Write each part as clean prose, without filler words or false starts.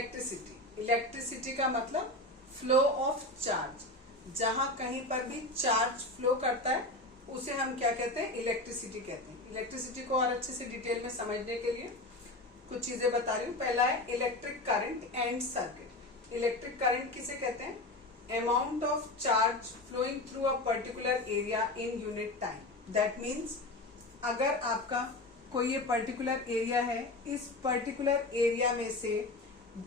Electricity. Electricity का मतलब flow of charge, जहां कहीं पर भी चार्ज फ्लो करता है उसे हम क्या कहते हैं, इलेक्ट्रिसिटी कहते हैं। इलेक्ट्रिसिटी को और अच्छे से डिटेल में समझने के लिए कुछ चीजें बता रही हूँ। पहला है electric current and circuit. Electric current किसे कहते हैं, amount of charge flowing through a particular area in unit time. That means अगर आपका कोई ये पर्टिकुलर एरिया है, इस पर्टिकुलर एरिया में से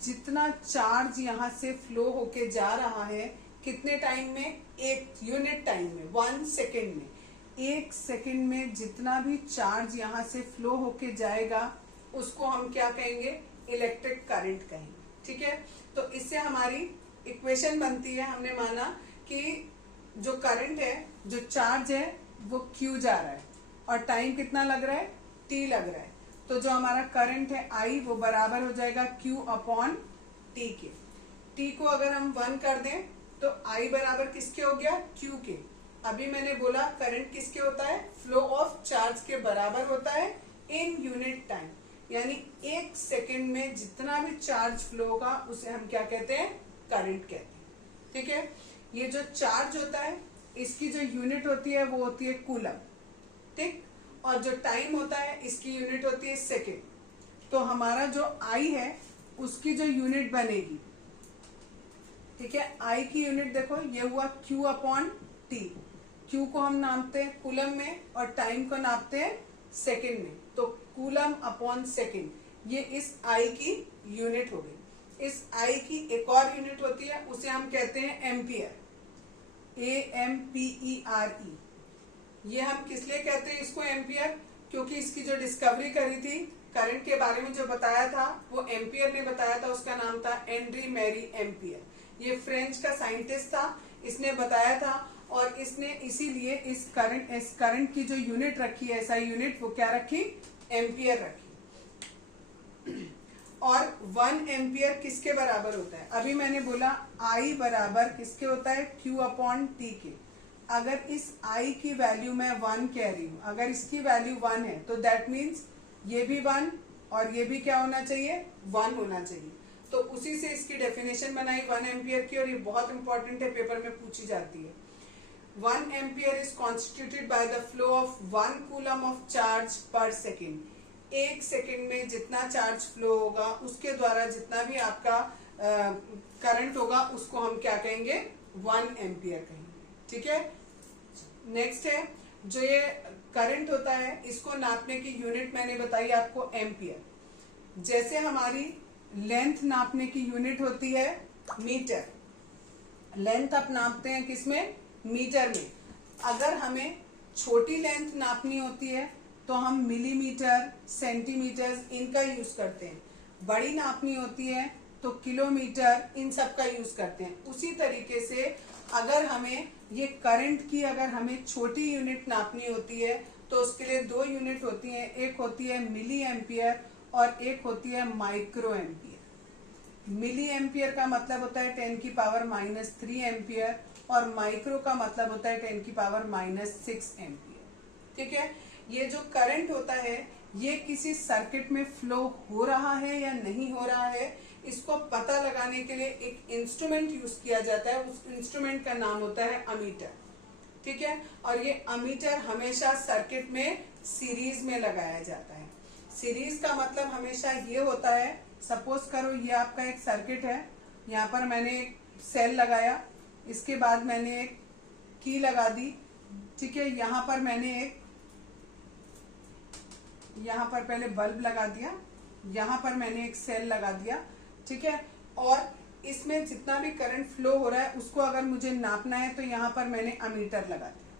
जितना चार्ज यहाँ से फ्लो होके जा रहा है, कितने टाइम में, एक यूनिट टाइम में, 1 सेकेंड में, 1 सेकेंड में जितना भी चार्ज यहाँ से फ्लो होके जाएगा उसको हम क्या कहेंगे, इलेक्ट्रिक करंट कहेंगे। ठीक है, तो इससे हमारी इक्वेशन बनती है, हमने माना कि जो करंट है, जो चार्ज है वो Q जा रहा है और टाइम कितना लग रहा है, T लग रहा है। तो जो हमारा करंट है I वो बराबर हो जाएगा Q अपॉन T के। T को अगर हम 1 कर दें तो I बराबर किसके हो गया, Q के। अभी मैंने बोला करंट किसके होता है, फ्लो ऑफ चार्ज के बराबर होता है इन यूनिट टाइम, यानी 1 सेकेंड में जितना भी चार्ज फ्लो होगा उसे हम क्या कहते हैं, करंट कहते हैं। ठीक है, ये जो चार्ज होता है इसकी जो यूनिट होती है वो होती है कूलम। ठीक, और जो टाइम होता है इसकी यूनिट होती है सेकेंड। तो हमारा जो आई है उसकी जो यूनिट बनेगी, ठीक है, आई की यूनिट देखो ये हुआ Q अपॉन टी। Q को हम नापते हैं कूलम में और टाइम को नापते हैं सेकेंड में। तो कूलम अपॉन सेकेंड, ये इस आई की यूनिट हो गई। इस आई की एक और यूनिट होती है, उसे हम कहते हैं एम्पियर, AMPERE। ये हम किस लिए कहते हैं इसको एम्पियर, क्योंकि इसकी जो डिस्कवरी करी थी, करंट के बारे में जो बताया था वो एम्पियर ने बताया था, उसका नाम था एंड्री मैरी एम्पियर। ये फ्रेंच का साइंटिस्ट था, इसने बताया था और इसने इसीलिए इस करंट की जो यूनिट रखी है, ऐसा यूनिट, वो क्या रखी, एम्पियर रखी। और 1 एम्पियर किसके बराबर होता है, अभी मैंने बोला I बराबर किसके होता है, Q अपॉन T के। अगर इस I की वैल्यू मैं 1 कह रही हूं, अगर इसकी वैल्यू 1 है तो दैट मीन्स ये भी 1 और ये भी क्या होना चाहिए, 1 होना चाहिए। तो उसी से इसकी डेफिनेशन बनाई 1 एम्पियर की, और ये बहुत इंपॉर्टेंट है, पेपर में पूछी जाती है। 1 ampere is constituted by the flow of 1 coulomb of charge पर सेकेंड। 1 सेकेंड में जितना चार्ज फ्लो होगा उसके द्वारा जितना भी आपका करंट होगा उसको हम क्या कहेंगे, 1 एम्पियर कहेंगे। ठीक है, नेक्स्ट है जो ये करंट होता है इसको नापने की यूनिट मैंने बताई आपको एम्पियर। जैसे हमारी लेंथ नापने की यूनिट होती है मीटर, लेंथ आप नापते हैं किसमें, मीटर में। अगर हमें छोटी लेंथ नापनी होती है तो हम मिलीमीटर, सेंटीमीटर इनका यूज करते हैं। बड़ी नापनी होती है तो किलोमीटर, इन सब का यूज करते हैं। उसी तरीके से अगर हमें ये करंट की अगर हमें छोटी यूनिट नापनी होती है तो उसके लिए 2 यूनिट होती हैं, एक होती है मिली एम्पियर और एक होती है माइक्रो एम्पियर। मिली एम्पियर का मतलब होता है 10 की पावर -3 एम्पियर और माइक्रो का मतलब होता है 10 की पावर -6 एम्पियर। ठीक है, ये जो करंट होता है ये किसी सर्किट में फ्लो हो रहा है या नहीं हो रहा है, इसको पता लगाने के लिए एक इंस्ट्रूमेंट यूज किया जाता है। उस इंस्ट्रूमेंट का नाम होता है अमीटर। ठीक है, और ये अमीटर हमेशा सर्किट में सीरीज में लगाया जाता है। सीरीज का मतलब हमेशा ये होता है, सपोज करो ये आपका एक सर्किट है, यहाँ पर मैंने एक सेल लगाया, इसके बाद मैंने एक की लगा दी। ठीक है, यहाँ पर मैंने एक, यहाँ पर पहले बल्ब लगा दिया, यहाँ पर मैंने एक सेल लगा दिया। ठीक है, और इसमें जितना भी करंट फ्लो हो रहा है उसको अगर मुझे नापना है तो यहाँ पर मैंने अमीटर लगा दिया।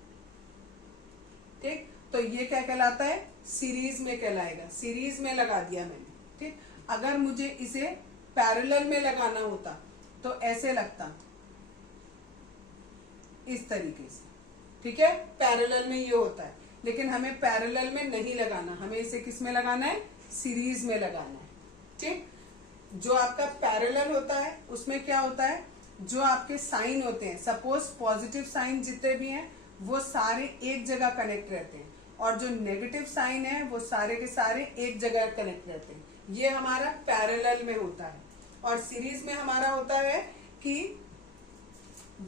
ठीक, तो ये क्या कहलाता है, सीरीज में कहलाएगा, सीरीज में लगा दिया मैंने। ठीक, अगर मुझे इसे पैरेलल में लगाना होता तो ऐसे लगता, इस तरीके से। ठीक है, पैरेलल में ये होता है, लेकिन हमें पैरेलल में नहीं लगाना, हमें इसे किस में लगाना है, सीरीज में लगाना है। ठीक, जो आपका पैरेलल होता है उसमें क्या होता है, जो आपके साइन होते हैं, सपोज पॉजिटिव साइन जितने भी हैं वो सारे एक जगह कनेक्ट रहते हैं और जो नेगेटिव साइन है वो सारे के सारे एक जगह कनेक्ट रहते हैं। ये हमारा पैरेलल में होता है। और सीरीज में हमारा होता है कि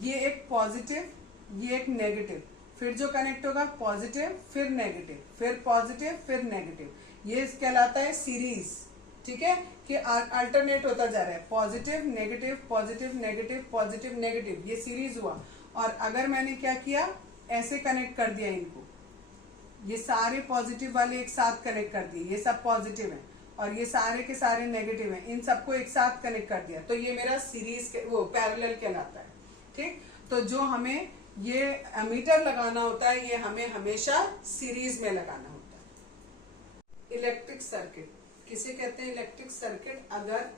ये एक पॉजिटिव, ये एक नेगेटिव, फिर जो कनेक्ट होगा पॉजिटिव फिर नेगेटिव फिर पॉजिटिव फिर नेगेटिव, ये कहलाता है सीरीज। ठीक है, कि अल्टरनेट होता जा रहा है, positive negative positive negative positive negative, ये सीरीज हुआ। और अगर मैंने क्या किया, ऐसे कनेक्ट कर दिया इनको, ये सारे पॉजिटिव वाले एक साथ कनेक्ट कर दिए, ये सब पॉजिटिव है और ये सारे के सारे नेगेटिव हैं, इन सबको एक साथ कनेक्ट कर दिया, तो ये मेरा सीरीज वो पैरेलल कहलाता है। ठीक, तो जो हमें ये एमीटर लगाना होता है ये हमें हमेशा सीरीज में लगाना होता है। इलेक्ट्रिक सर्किट किसे कहते हैं? इलेक्ट्रिक सर्किट अगर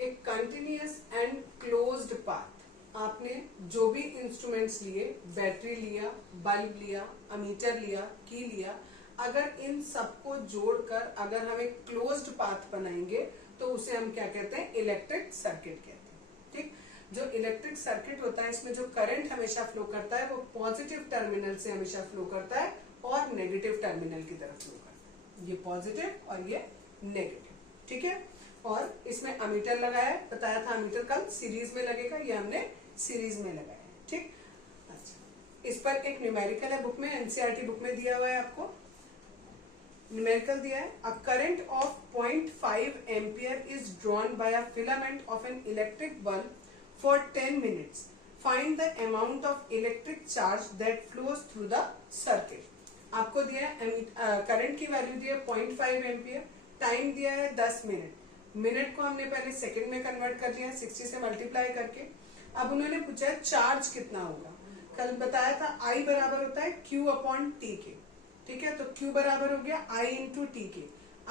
एक कंटिन्यूअस एंड क्लोज्ड पाथ, आपने जो भी इंस्ट्रूमेंट्स लिए, बैटरी लिया, बल्ब लिया, अमीटर लिया, की लिया, अगर इन सबको जोड़कर अगर हम एक क्लोज्ड पाथ बनाएंगे तो उसे हम क्या कहते हैं? इलेक्ट्रिक सर्किट कहते हैं। ठीक, जो इलेक्ट्रिक सर्किट होता है इसमें जो करंट हमेशा फ्लो करता है वो पॉजिटिव टर्मिनल से हमेशा फ्लो करता है और नेगेटिव टर्मिनल की तरफ फ्लो करता है, ये पॉजिटिव और ये नेगेटिव। ठीक है, और इसमें अमीटर लगाया है, बताया था अमीटर कल सीरीज में लगेगा, ये हमने सीरीज में लगाया है। ठीक, अच्छा, इस पर एक न्यूमेरिकल है बुक में, एनसीईआरटी बुक में दिया हुआ है, आपको न्यूमेरिकल दिया है। A current of 0.5 ampere is drawn by a filament of N electric bulb for 10 minutes, find the amount of electric charge that flows through the circuit. आपको दिया है करंट की वैल्यू दी है 0.5 एम्पियर, टाइम दिया है 10 minute, minute को हमने पहले सेकंड में कन्वर्ट कर लिया 60 से मल्टीप्लाई करके। अब उन्होंने पूछा है चार्ज कितना होगा, कल बताया था I बराबर होता है Q अपॉन T के। ठीक है, तो Q बराबर हो गया I इंटू टी के,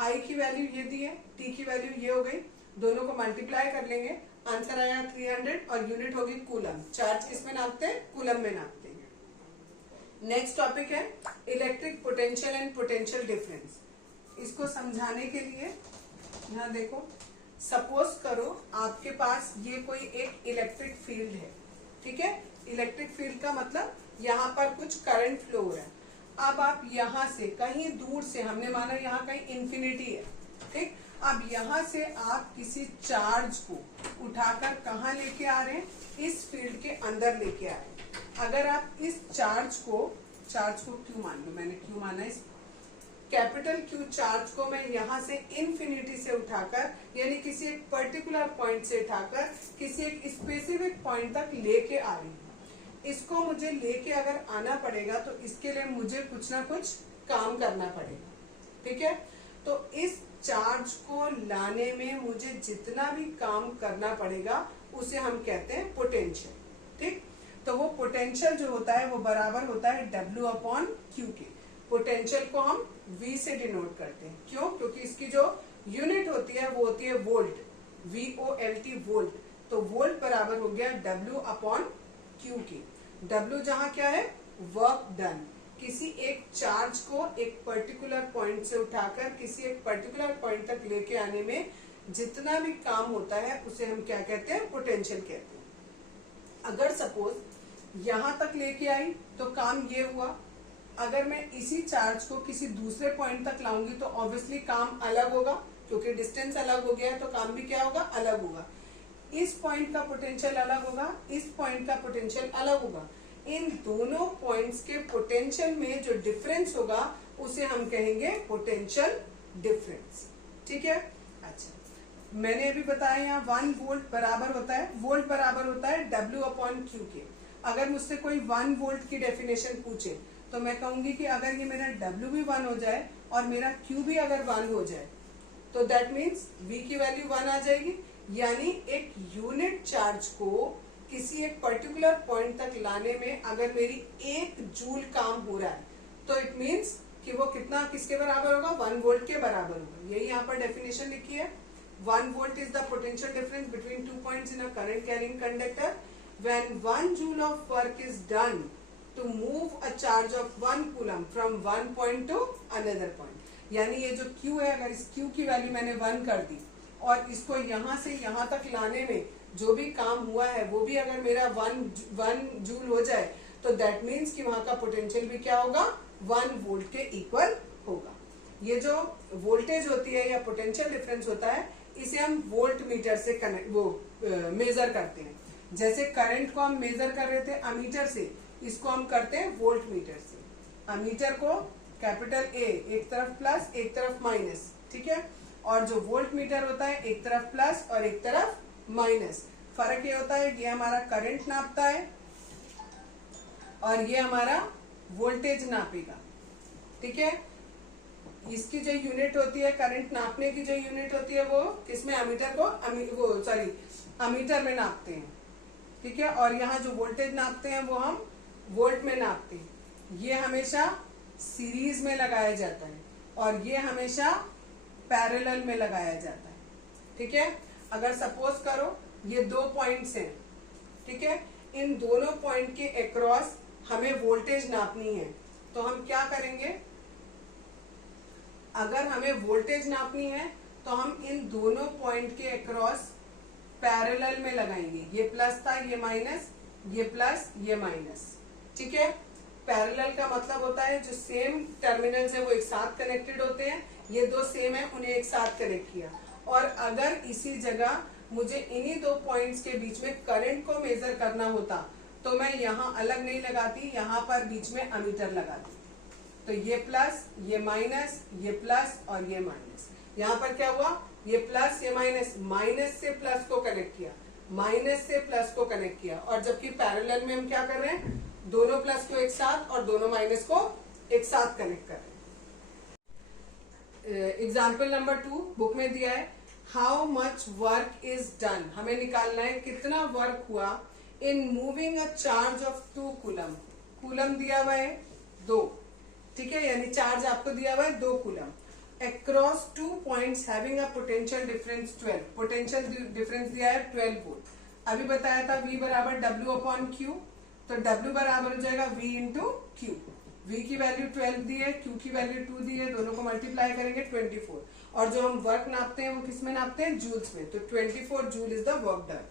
I की वैल्यू ये दी है, T की वैल्यू ये हो गई, दोनों को मल्टीप्लाई कर लेंगे, आंसर आया 300 और यूनिट होगी कूलम। चार्ज किस में नापते हैं? कूलम में नापते हैं। नेक्स्ट टॉपिक है electric potential and potential difference. इसको समझाने के लिए यहाँ देखो, सपोज करो आपके पास ये कोई एक इलेक्ट्रिक फील्ड है। ठीक है, इलेक्ट्रिक फील्ड का मतलब यहाँ पर कुछ करंट फ्लो हो रहा है। अब आप यहाँ से कहीं दूर से, हमने माना यहाँ कहीं इंफिनिटी है, ठीक, अब यहाँ से आप किसी चार्ज को उठाकर कहाँ लेके आ रहे हैं? इस फील्ड के अंदर लेके आ रहे हैं। अगर आप इस चार्ज को क्यू मान लो, मैंने क्यू माना इस कैपिटल क्यू चार्ज को मैं यहाँ से इन्फिनिटी से उठाकर, यानी किसी एक पर्टिकुलर पॉइंट से उठाकर किसी एक स्पेसिफिक पॉइंट तक लेके आ रही हूँ। इसको मुझे लेके अगर आना पड़ेगा तो इसके लिए मुझे कुछ ना कुछ काम करना पड़ेगा। ठीक है, तो इस चार्ज को लाने में मुझे जितना भी काम करना पड़ेगा उसे हम कहते हैं पोटेंशियल। ठीक, तो वो पोटेंशियल जो होता है वो बराबर होता है W अपॉन Q के। पोटेंशियल को हम V से डिनोट करते हैं, क्यों? क्योंकि इसकी जो यूनिट होती है वो होती है वोल्ट, VOLT वोल्ट। तो वोल्ट बराबर हो गया W अपॉन Q की। W जहां क्या है? Work done. किसी एक चार्ज को एक पर्टिकुलर पॉइंट से उठाकर किसी एक पर्टिकुलर पॉइंट तक लेके आने में जितना भी काम होता है उसे हम क्या कहते हैं? पोटेंशियल कहते हैं। अगर सपोज यहां तक लेके आई तो काम ये हुआ, अगर मैं इसी चार्ज को किसी दूसरे पॉइंट तक लाऊंगी तो ऑब्वियसली काम अलग होगा, क्योंकि डिस्टेंस अलग हो गया है तो काम भी क्या होगा? अलग होगा। इस पॉइंट का पोटेंशियल अलग होगा, इस पॉइंट का पोटेंशियल अलग होगा। इन दोनों पॉइंट्स के पोटेंशियल में जो डिफरेंस होगा उसे हम कहेंगे पोटेंशियल डिफरेंस। ठीक है, अच्छा, मैंने अभी बताया यहाँ 1 वोल्ट बराबर होता है, वोल्ट बराबर होता है W अपॉन Q के। अगर मुझसे कोई 1 वोल्ट की डेफिनेशन पूछे तो मैं कहूंगी कि अगर ये मेरा W भी 1 हो जाए और मेरा Q भी अगर 1 हो जाए तो दैट मीन्स V की वैल्यू 1 आ जाएगी। यानी एक यूनिट चार्ज को किसी एक पर्टिकुलर पॉइंट तक लाने में अगर मेरी 1 जूल काम हो रहा है तो इट मीन्स कि वो कितना, किसके बराबर होगा? 1 वोल्ट के बराबर होगा। यही यहाँ पर डेफिनेशन लिखी है। 1 volt is the potential difference between 2 points in a current carrying conductor. When 1 joule of work is done to move a charge of 1 coulomb from one point to another point. यानी ये जो Q है, अगर इस Q की value मैंने 1 कर दी और इसको यहाँ से यहाँ तक लाने में जो भी काम हुआ है वो भी अगर मेरा 1 जूल हो जाए तो दैट मीन्स कि वहां का पोटेंशियल भी क्या होगा? 1 वोल्ट के इक्वल होगा। ये जो वोल्टेज होती है या पोटेंशियल डिफरेंस होता है इसे हम वोल्ट मीटर से कनेक्ट मेजर करते हैं। जैसे करंट को हम मेजर कर रहे थे अमीटर से, इसको हम करते हैं वोल्ट मीटर से। अमीटर को कैपिटल ए, एक तरफ प्लस एक तरफ माइनस, ठीक है। और जो वोल्ट मीटर होता है एक तरफ प्लस और एक तरफ माइनस। फर्क ये होता है, ये हमारा करंट नापता है और ये हमारा वोल्टेज नापेगा, ठीक है। इसकी जो यूनिट होती है, करंट नापने की जो यूनिट होती है, वो किसमें, अमीटर को अमीटर में नापते हैं, ठीक है। और यहाँ जो वोल्टेज नापते हैं वो हम वोल्ट में नापते हैं। ये हमेशा सीरीज में लगाया जाता है और ये हमेशा पैरेलल में लगाया जाता है, ठीक है। अगर सपोज करो ये 2 पॉइंट्स हैं, ठीक है, इन दोनों पॉइंट के अक्रॉस हमें वोल्टेज नापनी है, तो हम क्या करेंगे, अगर हमें वोल्टेज नापनी है तो हम इन दोनों पॉइंट के अक्रॉस पैरेलल में लगाएंगे। ये प्लस था, ये माइनस, ये प्लस, ये माइनस, ठीक है। पैरेलल का मतलब होता है जो सेम टर्मिनल्स है वो एक साथ कनेक्टेड होते हैं। ये दो सेम है, उन्हें एक साथ कनेक्ट किया। और अगर इसी जगह मुझे इन्हीं 2 पॉइंट्स के बीच में करंट को मेजर करना होता तो मैं यहाँ अलग नहीं लगाती, यहाँ पर बीच में अमीटर लगाती। तो ये प्लस, ये माइनस, ये प्लस और ये माइनस। यहाँ पर क्या हुआ, ये प्लस, ये माइनस, माइनस से प्लस को कनेक्ट किया, माइनस से प्लस को कनेक्ट किया। और जबकि पैरेलल में हम क्या कर रहे हैं, दोनों प्लस को एक साथ और दोनों माइनस को एक साथ कनेक्ट कर रहे हैं। एग्जाम्पल नंबर 2 बुक में दिया है, how much work is done. हमें निकालना है कितना वर्क हुआ in moving a charge of 2 coulomb. Coulomb दिया हुआ है 2, ठीक है, यानी चार्ज आपको दिया हुआ है 2 coulomb across 2 points having a potential difference 12। Potential difference दिया है 12 वोल्ट। अभी बताया था V बराबर W अपॉन Q, तो W बराबर हो जाएगा V इंटू Q। V की वैल्यू 12 दी है, Q की वैल्यू 2 दी है, दोनों को मल्टीप्लाई करेंगे 24। और जो हम वर्क नापते हैं वो किसमें नापते हैं, जूल्स में। तो 24 joule is the work done.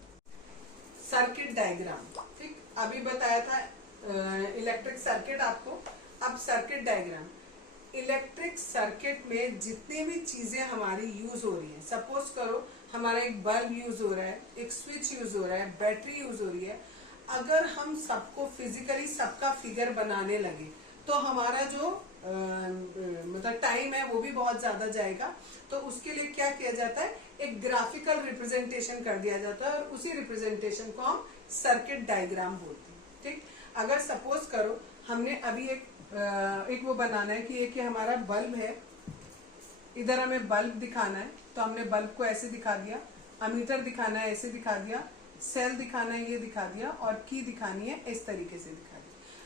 Circuit diagram, ठीक, अभी बताया था इलेक्ट्रिक सर्किट आपको। अब सर्किट डायग्राम, इलेक्ट्रिक सर्किट में जितनी भी चीजें हमारी यूज हो रही है, सपोज करो हमारा एक बल्ब यूज हो रहा है, एक स्विच यूज हो रहा है, बैटरी यूज हो रही है। अगर हम सबको फिजिकली सबका फिगर बनाने लगे तो हमारा जो मतलब टाइम है वो भी बहुत ज्यादा जाएगा। तो उसके लिए क्या किया जाता है, एक ग्राफिकल रिप्रेजेंटेशन कर दिया जाता है और उसी रिप्रेजेंटेशन को हम सर्किट डायग्राम बोलते हैं, ठीक। अगर सपोज करो हमने अभी एक वो बनाना है कि एक हमारा बल्ब है, इधर हमें बल्ब दिखाना है, तो हमने बल्ब को ऐसे दिखा दिया, अमीटर दिखाना है ऐसे दिखा दिया, सेल दिखाना है ये दिखा दिया, और की दिखानी है इस तरीके से दिखा दिया।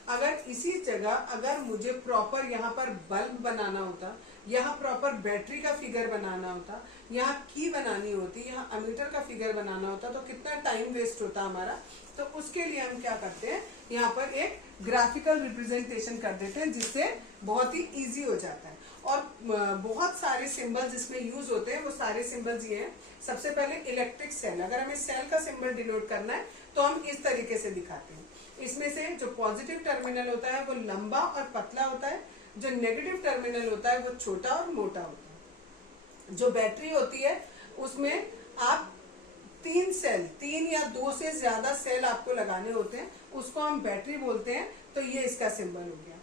अगर इसी जगह अगर मुझे प्रॉपर यहाँ पर बल्ब बनाना होता, यहाँ प्रॉपर बैटरी का फिगर बनाना होता, यहाँ की बनानी होती, यहाँ अमीटर का फिगर बनाना होता, तो कितना टाइम वेस्ट होता हमारा। तो उसके लिए हम क्या करते हैं, यहाँ पर एक ग्राफिकल रिप्रेजेंटेशन कर देते हैं, जिससे बहुत ही इजी हो जाता है। और बहुत सारे सिंबल्स इसमें यूज होते हैं, वो सारे सिंबल्स ये हैं। सबसे पहले इलेक्ट्रिक सेल, अगर हमें सेल का सिंबल डिनोट करना है तो हम इस तरीके से दिखाते हैं। इसमें से जो पॉजिटिव टर्मिनल होता है वो लंबा और पतला होता है, जो नेगेटिव टर्मिनल होता है वो छोटा और मोटा होता है। जो बैटरी होती है उसमें आप 3 सेल, 3 या 2 से ज्यादा सेल आपको लगाने होते हैं, उसको हम बैटरी बोलते हैं। तो ये इसका सिंबल हो गया।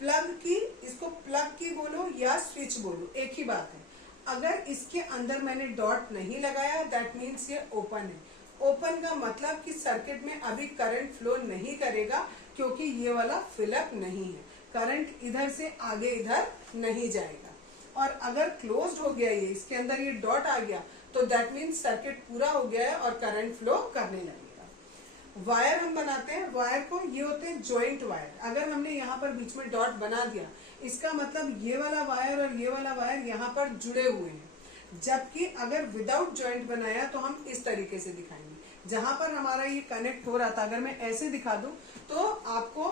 प्लग की, इसको प्लग की बोलो या स्विच बोलो, एक ही बात है। अगर इसके अंदर मैंने डॉट नहीं लगाया, दैट मीन्स ये ओपन है। ओपन का मतलब कि सर्किट में अभी करंट फ्लो नहीं करेगा, क्योंकि ये वाला फिलअप नहीं है, करंट इधर से आगे इधर नहीं जाएगा। और अगर क्लोज्ड हो गया ये, इसके अंदर ये डॉट आ गया, तो दैट मीन्स सर्किट पूरा हो गया है और करंट फ्लो करने लगेगा। वायर हम बनाते हैं, वायर को ये होते हैं जॉइंट वायर। अगर हमने यहाँ पर बीच में डॉट बना दिया, इसका मतलब ये वाला वायर और ये वाला वायर यहाँ पर जुड़े हुए हैं। जबकि अगर विदाउट जॉइंट बनाया तो हम इस तरीके से दिखाएंगे। जहां पर हमारा ये कनेक्ट हो रहा था, अगर मैं ऐसे दिखा दूं तो आपको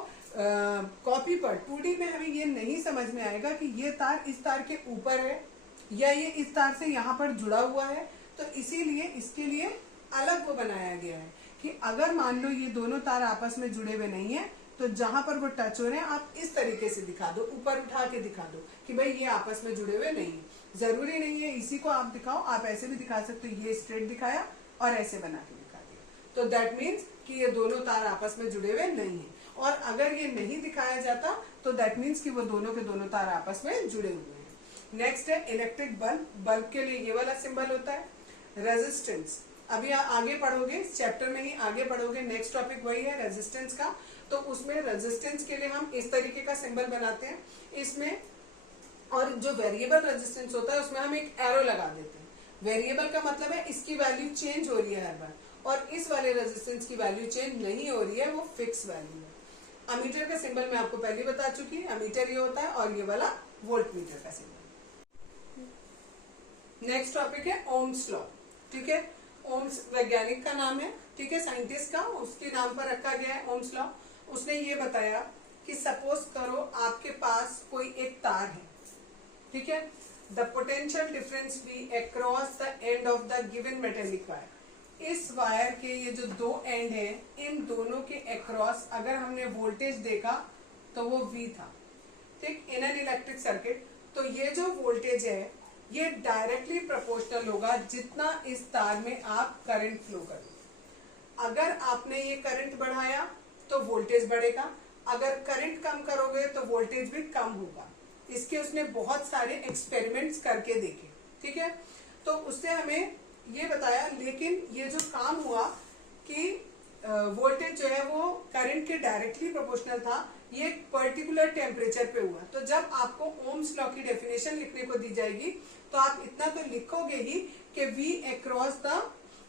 कॉपी पर 2D में हमें ये नहीं समझ में आएगा कि ये तार इस तार के ऊपर है या ये इस तार से यहाँ पर जुड़ा हुआ है। तो इसीलिए इसके लिए अलग वो बनाया गया है कि अगर मान लो ये दोनों तार आपस में जुड़े हुए नहीं है, तो जहां पर वो टच हो रहे हैं आप इस तरीके से दिखा दो, ऊपर उठा के दिखा दो कि भाई ये आपस में जुड़े हुए नहीं है। जरूरी नहीं है इसी को आप दिखाओ, आप ऐसे भी दिखा सकते हो, ये स्ट्रेट दिखाया और ऐसे बना के दिखा दिया, तो दैट मीन्स कि ये दोनों तार आपस में जुड़े हुए नहीं है। और अगर ये नहीं दिखाया जाता तो दैट मीन्स कि वो दोनों के दोनों तार आपस में जुड़े हुए हैं। नेक्स्ट है इलेक्ट्रिक बल्ब। बल्ब के लिए ये वाला सिंबल होता है रेजिस्टेंस। अभी आप आगे पढ़ोगे, इस चैप्टर में ही आगे पढ़ोगे, नेक्स्ट टॉपिक वही है रेजिस्टेंस का। तो उसमें रेजिस्टेंस के लिए हम इस तरीके का सिंबल बनाते हैं इसमें, और जो वेरिएबल रेजिस्टेंस होता है उसमें हम एक एरो लगा देते हैं। वेरिएबल का मतलब है इसकी वैल्यू चेंज हो रही है हर बार, और इस वाले रेजिस्टेंस की वैल्यू चेंज नहीं हो रही है, वो फिक्स वैल्यू है। अमीटर का सिंबल मैं आपको पहले बता चुकी, अमीटर ये होता है, और ये वाला वोल्ट मीटर का सिंबल। नेक्स्ट टॉपिक है ओम्स लॉ। ठीक है, ओम्स वैज्ञानिक का नाम है, ठीक है, साइंटिस्ट का, उसके नाम पर रखा गया है ओम्स लॉ। उसने ये बताया कि सपोज करो आपके पास कोई एक तार है, ठीक है, the potential difference B across the end of the given metallic wire. इस वायर के ये जो दो एंड है, इन दोनों के अक्रॉस अगर हमने वोल्टेज देखा तो वो V था, ठीक, इन एन इलेक्ट्रिक सर्किट। तो ये जो वोल्टेज है ये डायरेक्टली प्रोपोर्शनल होगा जितना इस तार में आप करंट फ्लो करोगे। अगर आपने ये करंट बढ़ाया तो वोल्टेज बढ़ेगा, अगर करंट कम करोगे तो वोल्टेज भी कम होगा। इसके उसने बहुत सारे एक्सपेरिमेंट्स करके देखे, ठीक है। तो उससे हमें ये बताया, लेकिन ये जो काम हुआ कि वोल्टेज जो है वो करंट के डायरेक्टली प्रोपोर्शनल था, ये एक पर्टिकुलर टेम्परेचर पे हुआ। तो जब आपको ओम्स लॉ की डेफिनेशन लिखने को दी जाएगी तो आप इतना तो लिखोगे ही कि V across the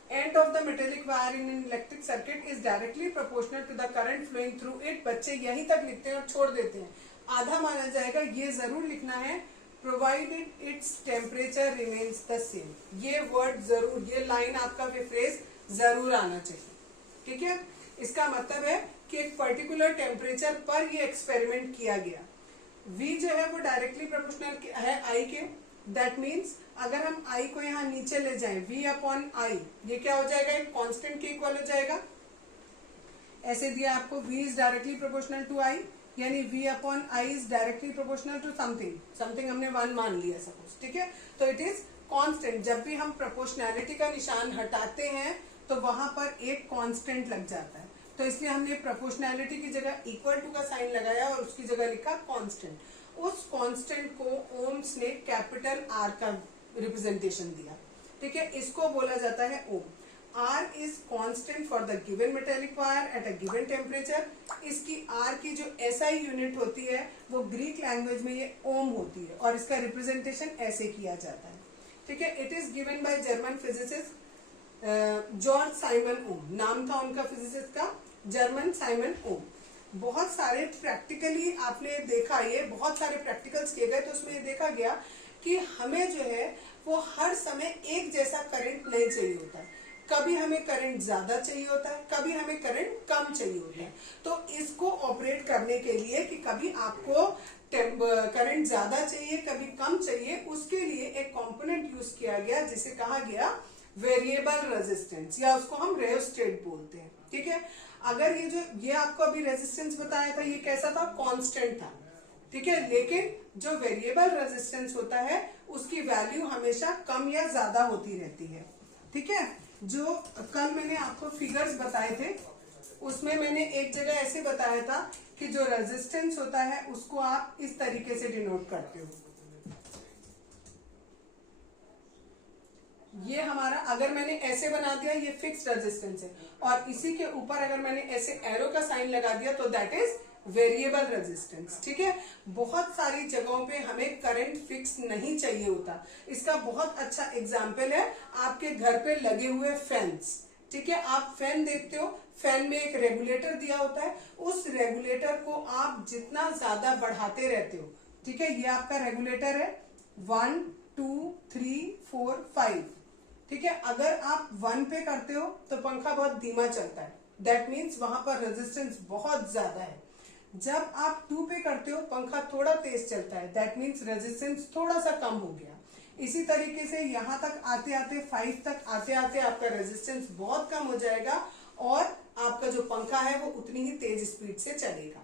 end of the metallic wire in an electric circuit is directly proportional to the current flowing through it। बच्चे यहीं तक लिखते हैं और छोड़ देते हैं, आधा माना जाएगा। ये जरूर लिखना है provided its temperature remains the same। ये वर्ड जरूर, ये लाइन आपका फ्रेज जरूर आना चाहिए, ठीक है। इसका मतलब है कि एक पर्टिकुलर टेम्परेचर पर ये एक्सपेरिमेंट किया गया। V जो है वो डायरेक्टली प्रोपोर्शनल है I के, दैट मीन्स अगर हम I को यहाँ नीचे ले जाएं, V अपॉन I, ये क्या हो जाएगा, एक कांस्टेंट के इक्वल हो जाएगा। ऐसे दिया आपको V is directly proportional to I, यानी V upon I is directly proportional to something, something हमने 1 मान लिया सपोज, ठीक है। तो इट इज कांस्टेंट। जब भी हम प्रोपोर्शनैलिटी का निशान हटाते हैं तो वहां पर एक कांस्टेंट लग जाता है, तो इसलिए हमने प्रोपोर्शनैलिटी की जगह इक्वल टू का साइन लगाया और उसकी जगह लिखा कांस्टेंट। उस कांस्टेंट को ओम्स ने कैपिटल R का रिप्रेजेंटेशन दिया, ठीक है। इसको बोला जाता है ओम। R is constant for the given metallic wire at a given temperature. इसकी R की जो SI यूनिट होती है वो ग्रीक लैंग्वेज में ये ओम होती है, और इसका रिप्रेजेंटेशन ऐसे किया जाता है, ठीक है। It is given by German physicist George Simon Ohm, नाम था उनका फिजिसिस्ट का, जर्मन साइमन ओम। बहुत सारे प्रैक्टिकली आपने देखा, ये बहुत सारे प्रैक्टिकल्स किए गए, तो उसमें ये देखा गया कि हमें जो है वो हर समय एक जैसा करंट नहीं चाहिए होता है। कभी हमें करंट ज्यादा चाहिए होता है, कभी हमें करंट कम चाहिए होता है। तो इसको ऑपरेट करने के लिए कि कभी आपको करंट ज्यादा चाहिए कभी कम चाहिए, उसके लिए एक कंपोनेंट यूज किया गया जिसे कहा गया वेरिएबल रेजिस्टेंस, या उसको हम रेयोस्टेट बोलते हैं, ठीक है। अगर ये आपको अभी रेजिस्टेंस बताया था, ये कैसा था, कांस्टेंट था, ठीक है। लेकिन जो वेरिएबल रेजिस्टेंस होता है उसकी वैल्यू हमेशा कम या ज्यादा होती रहती है, ठीक है। जो कल मैंने आपको फिगर्स बताए थे उसमें मैंने एक जगह ऐसे बताया था कि जो रेजिस्टेंस होता है उसको आप इस तरीके से डिनोट करते हो। ये हमारा, अगर मैंने ऐसे बना दिया ये फिक्स्ड रेजिस्टेंस है, और इसी के ऊपर अगर मैंने ऐसे एरो का साइन लगा दिया तो दैट इज वेरिएबल रेजिस्टेंस, ठीक है। बहुत सारी जगहों पे हमें करंट फिक्स नहीं चाहिए होता। इसका बहुत अच्छा एग्जाम्पल है आपके घर पे लगे हुए फैंस, ठीक है। आप फैन देखते हो, फैन में एक रेगुलेटर दिया होता है, उस रेगुलेटर को आप जितना ज्यादा बढ़ाते रहते हो, ठीक है। ये आपका रेगुलेटर है 1 2 3 4 5, ठीक है। अगर आप 1 पे करते हो तो पंखा बहुत धीमा चलता है, दैट मीन्स वहां पर रेजिस्टेंस बहुत ज्यादा है। जब आप 2 पे करते हो पंखा थोड़ा तेज चलता है, दैट मीन्स रेजिस्टेंस थोड़ा सा कम हो गया। इसी तरीके से यहाँ तक आते आते 5 तक आते आते आपका रेजिस्टेंस बहुत कम हो जाएगा और आपका जो पंखा है वो उतनी ही तेज स्पीड से चलेगा,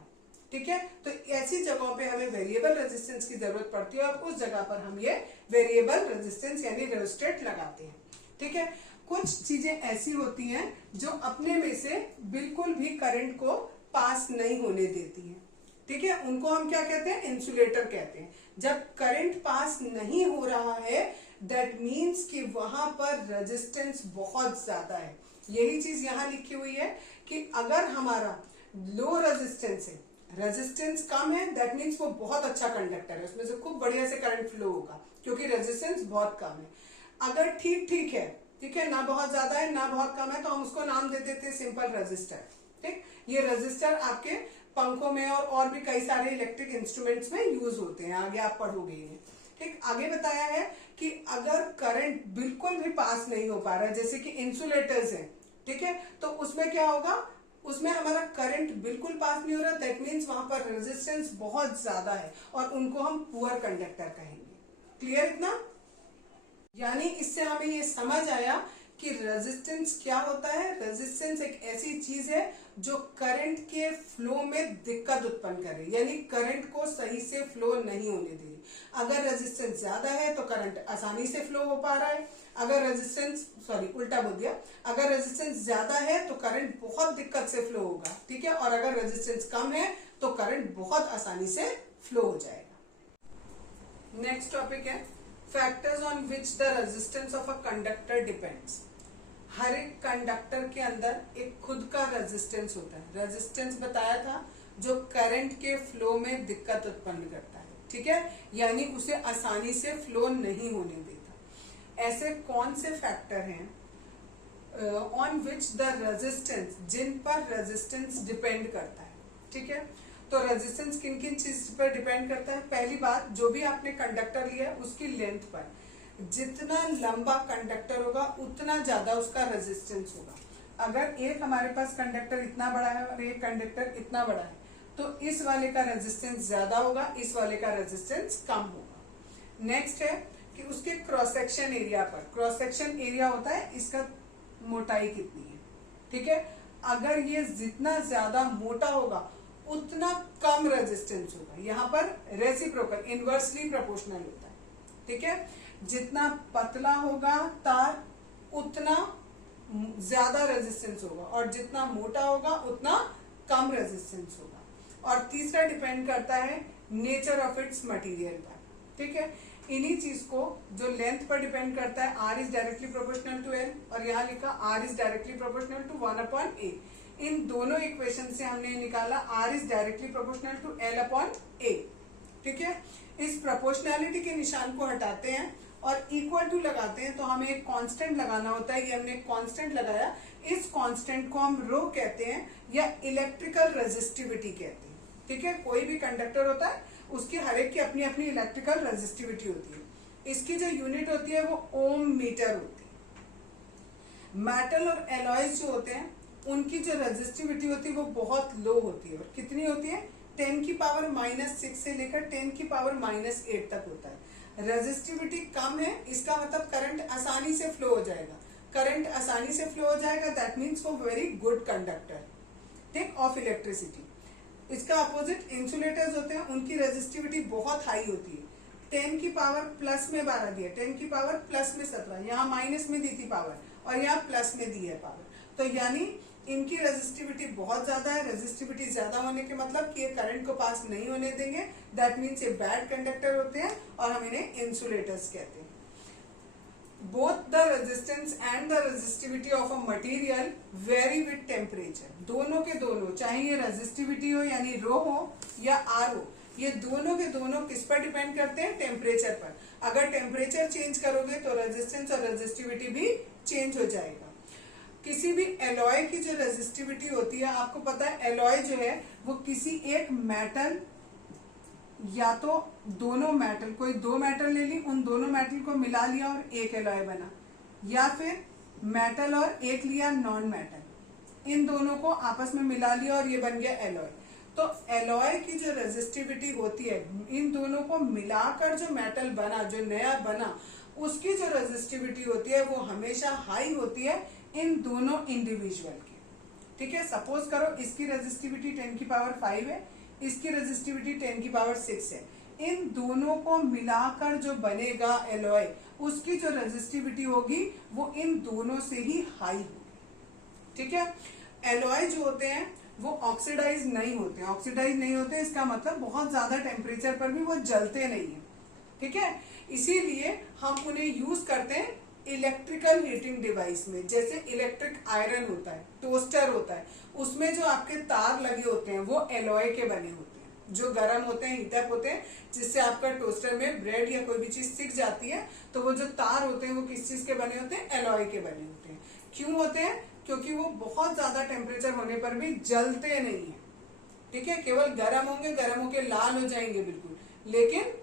ठीक है, तो ऐसी जगहों पे हमें वेरिएबल रेजिस्टेंस की जरूरत पड़ती है और उस जगह पर हम ये वेरिएबल रेजिस्टेंस यानी रेजिस्टेंट लगाते हैं। ठीक है, कुछ चीजें ऐसी होती हैं जो अपने में से बिल्कुल भी करंट को पास नहीं होने देती हैं। ठीक है, उनको हम क्या कहते हैं, इंसुलेटर कहते हैं। जब करंट पास नहीं हो रहा है दैट मीन्स कि वहां पर रेजिस्टेंस बहुत ज्यादा है। यही चीज यहां लिखी हुई है कि अगर हमारा लो रेजिस्टेंस है, रेजिस्टेंस कम है, दैट मीन्स वो बहुत अच्छा कंडक्टर है, उसमें से खूब बढ़िया से करंट फ्लो होगा क्योंकि रेजिस्टेंस बहुत कम है। अगर ठीक ठीक है, ठीक है, ना बहुत ज्यादा है ना बहुत कम है, तो हम उसको नाम दे देते हैं सिंपल रेजिस्टर। ठीक, ये रेजिस्टर आपके पंखों में और भी कई सारे इलेक्ट्रिक इंस्ट्रूमेंट्स में यूज होते हैं, आगे आप पढ़ोगे इन्हें। ठीक, आगे बताया है कि अगर करंट बिल्कुल भी पास नहीं हो पा रहा है, जैसे कि इंसुलेटर्स हैं, ठीक है, तो उसमें क्या होगा, उसमें हमारा करंट बिल्कुल पास नहीं हो रहा, दैट मीन्स वहां पर रेजिस्टेंस बहुत ज्यादा है और उनको हम पुअर कंडक्टर कहेंगे। क्लियर इतना? यानी इससे हमें ये समझ आया कि रेजिस्टेंस क्या होता है। रेजिस्टेंस एक ऐसी चीज है जो करंट के फ्लो में दिक्कत उत्पन्न करे, यानी करंट को सही से फ्लो नहीं होने दे। अगर रेजिस्टेंस ज्यादा है तो करंट आसानी से फ्लो हो पा रहा है, अगर रेजिस्टेंस उल्टा बोल दिया, अगर रेजिस्टेंस ज्यादा है तो करंट बहुत दिक्कत से फ्लो होगा। ठीक है, और अगर रेजिस्टेंस कम है तो करंट बहुत आसानी से फ्लो हो जाएगा। नेक्स्ट टॉपिक है factors on which the resistance of a conductor depends. हर एक कंडक्टर के अंदर एक खुद का रेजिस्टेंस होता है। रेजिस्टेंस बताया था जो करंट के फ्लो में दिक्कत उत्पन्न करता है। ठीक है, यानी उसे आसानी से फ्लो नहीं होने देता। ऐसे कौन से फैक्टर हैं ऑन विच द रेजिस्टेंस, जिन पर रेजिस्टेंस डिपेंड करता है। ठीक है, तो रेजिस्टेंस किन किन चीज पर डिपेंड करता है। पहली बात, जो भी आपने कंडक्टर लिया उसकी लेंथ पर, जितना लंबा कंडक्टर होगा उतना ज्यादा उसका रेजिस्टेंस होगा। अगर एक हमारे पास कंडक्टर इतना बड़ा है और एक कंडक्टर इतना बड़ा है तो इस वाले का रेजिस्टेंस ज्यादा होगा, इस वाले का रेजिस्टेंस कम होगा। नेक्स्ट है कि उसके क्रॉस सेक्शन एरिया पर, क्रॉस सेक्शन एरिया होता है इसका मोटाई कितनी है। ठीक है, अगर ये जितना ज्यादा मोटा होगा उतना कम रेजिस्टेंस होगा। यहाँ पर रेसिप्रोकल, इनवर्सली प्रोपोर्शनल होता है। ठीक है, जितना पतला होगा तार उतना ज्यादा रेजिस्टेंस होगा और जितना मोटा होगा उतना कम रेजिस्टेंस होगा। और तीसरा डिपेंड करता है नेचर ऑफ इट्स मटेरियल पर। ठीक है, इन्हीं चीज को जो लेंथ पर डिपेंड करता है, R is directly proportional to L, और यहाँ लिखा R is directly proportional to 1/a। इन दोनों इक्वेशन से हमने निकाला R is directly proportional to L/A। ठीक है, इस प्रोपोर्शनैलिटी के निशान को हटाते हैं और इक्वल टू लगाते हैं तो हमें एक कांस्टेंट लगाना होता है। ये हमने एक कांस्टेंट लगाया, इस कांस्टेंट को हम रो कहते हैं या इलेक्ट्रिकल रेजिस्टिविटी कहते हैं। ठीक है, कोई भी कंडक्टर होता है उसकी हर एक की अपनी अपनी इलेक्ट्रिकल रेजिस्टिविटी होती है। इसकी जो यूनिट होती है वो ओम मीटर होती है। मेटल और एलॉयज जो होते हैं उनकी जो रेजिस्टिविटी होती है वो बहुत लो होती है। और कितनी होती है, 10⁻⁻6 से लेकर 10⁻⁻8 तक होता है। रेजिस्टिविटी कम है, इसका मतलब करंट आसानी से फ्लो हो जाएगा। करंट आसानी से फ्लो हो जाएगा दैट मीन्स वो वेरी गुड कंडक्टर। ठीक, ऑफ इलेक्ट्रिसिटी। इसका अपोजिट इंसुलेटर्स होते हैं, उनकी रेजिस्टिविटी बहुत हाई होती है। 10⁻+ में 12 दिया, 10⁻+ में 17, यहाँ माइनस में दी थी पावर और यहाँ प्लस में दी है पावर, तो यानी इनकी रेजिस्टिविटी बहुत ज्यादा है। रेजिस्टिविटी ज्यादा होने के मतलब कि ये करंट को पास नहीं होने देंगे, दैट मीन्स ये बैड कंडक्टर होते हैं और हम इन्हें इंसुलेटर्स कहते हैं। Both the resistance and the resistivity of a material vary with temperature। दोनों के दोनों, चाहे ये रेजिस्टिविटी हो यानी रो हो या आर हो, ये दोनों के दोनों किस पर डिपेंड करते हैं, टेम्परेचर पर। अगर टेम्परेचर चेंज करोगे तो रेजिस्टेंस और रेजिस्टिविटी भी चेंज हो जाएगा। किसी भी एलॉय की जो रेजिस्टिविटी होती है, आपको पता है एलॉय जो है वो किसी एक मेटल या तो दोनों मेटल, कोई दो मेटल ले ली, उन दोनों मेटल को मिला लिया और एक एलॉय बना, या फिर मेटल और एक लिया नॉन मेटल, इन दोनों को आपस में मिला लिया और ये बन गया एलॉय। तो एलॉय की जो रेजिस्टिविटी होती है, इन दोनों को मिलाकर जो मेटल बना, जो नया बना, उसकी जो रेजिस्टिविटी होती है वो हमेशा हाई होती है इन दोनों इंडिविजुअल की। ठीक है, सपोज करो इसकी रेजिस्टिविटी 10⁵ है, इसकी रेजिस्टिविटी 10 की पावर 6 है। इन दोनों को मिलाकर जो बनेगा एलॉय, उसकी जो रेजिस्टिविटी होगी वो इन दोनों से ही हाई होगी। ठीक है, एलॉय जो होते हैं वो ऑक्सीडाइज नहीं होते हैं। ऑक्सीडाइज नहीं होते इसका मतलब बहुत ज्यादा टेम्परेचर पर भी वो जलते नहीं है। ठीक है, इसीलिए हम उन्हें यूज करते हैं इलेक्ट्रिकल हीटिंग डिवाइस में। जैसे इलेक्ट्रिक आयरन होता है, टोस्टर होता है, उसमें जो आपके तार लगे होते हैं वो एलॉय के बने होते हैं, जो गर्म होते हैं, हीटअप होते हैं, जिससे आपका टोस्टर में ब्रेड या कोई भी चीज सिक जाती है, तो वो जो तार होते हैं वो किस चीज के बने होते हैं? एलॉय के बने होते हैं। क्यों होते हैं? क्योंकि वो बहुत ज्यादा टेम्परेचर होने पर भी जलते नहीं है। ठीक है, केवल गर्म होंगे, गर्म होके लाल हो जाएंगे बिल्कुल, लेकिन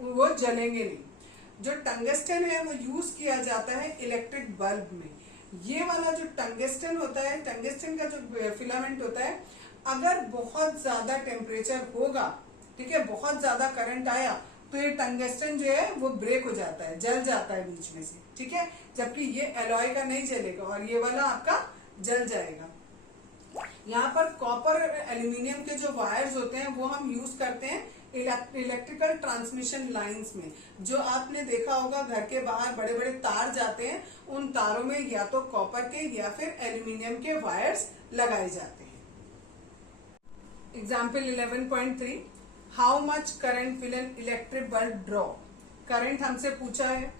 वो जलेंगे नहीं। जो टंगस्टन है वो यूज किया जाता है इलेक्ट्रिक बल्ब में। ये वाला जो टंगस्टन होता है, टंगस्टन का जो फिलामेंट होता है, अगर बहुत ज्यादा टेम्परेचर होगा, ठीक है, बहुत ज्यादा करंट आया, तो ये टंगस्टन जो है वो ब्रेक हो जाता है, जल जाता है बीच में से। ठीक है, जबकि ये एलॉय का नहीं जलेगा और ये वाला आपका जल जाएगा। यहाँ पर कॉपर एल्यूमिनियम के जो वायर्स होते हैं वो हम यूज करते हैं इलेक्ट्रिकल ट्रांसमिशन लाइंस में। जो आपने देखा होगा घर के बाहर बड़े बड़े तार जाते हैं, उन तारों में या तो कॉपर के या फिर एल्यूमिनियम के वायर्स लगाए जाते हैं। Example 11.3, how much current will an electric bulb draw. Current हमसे पूछा है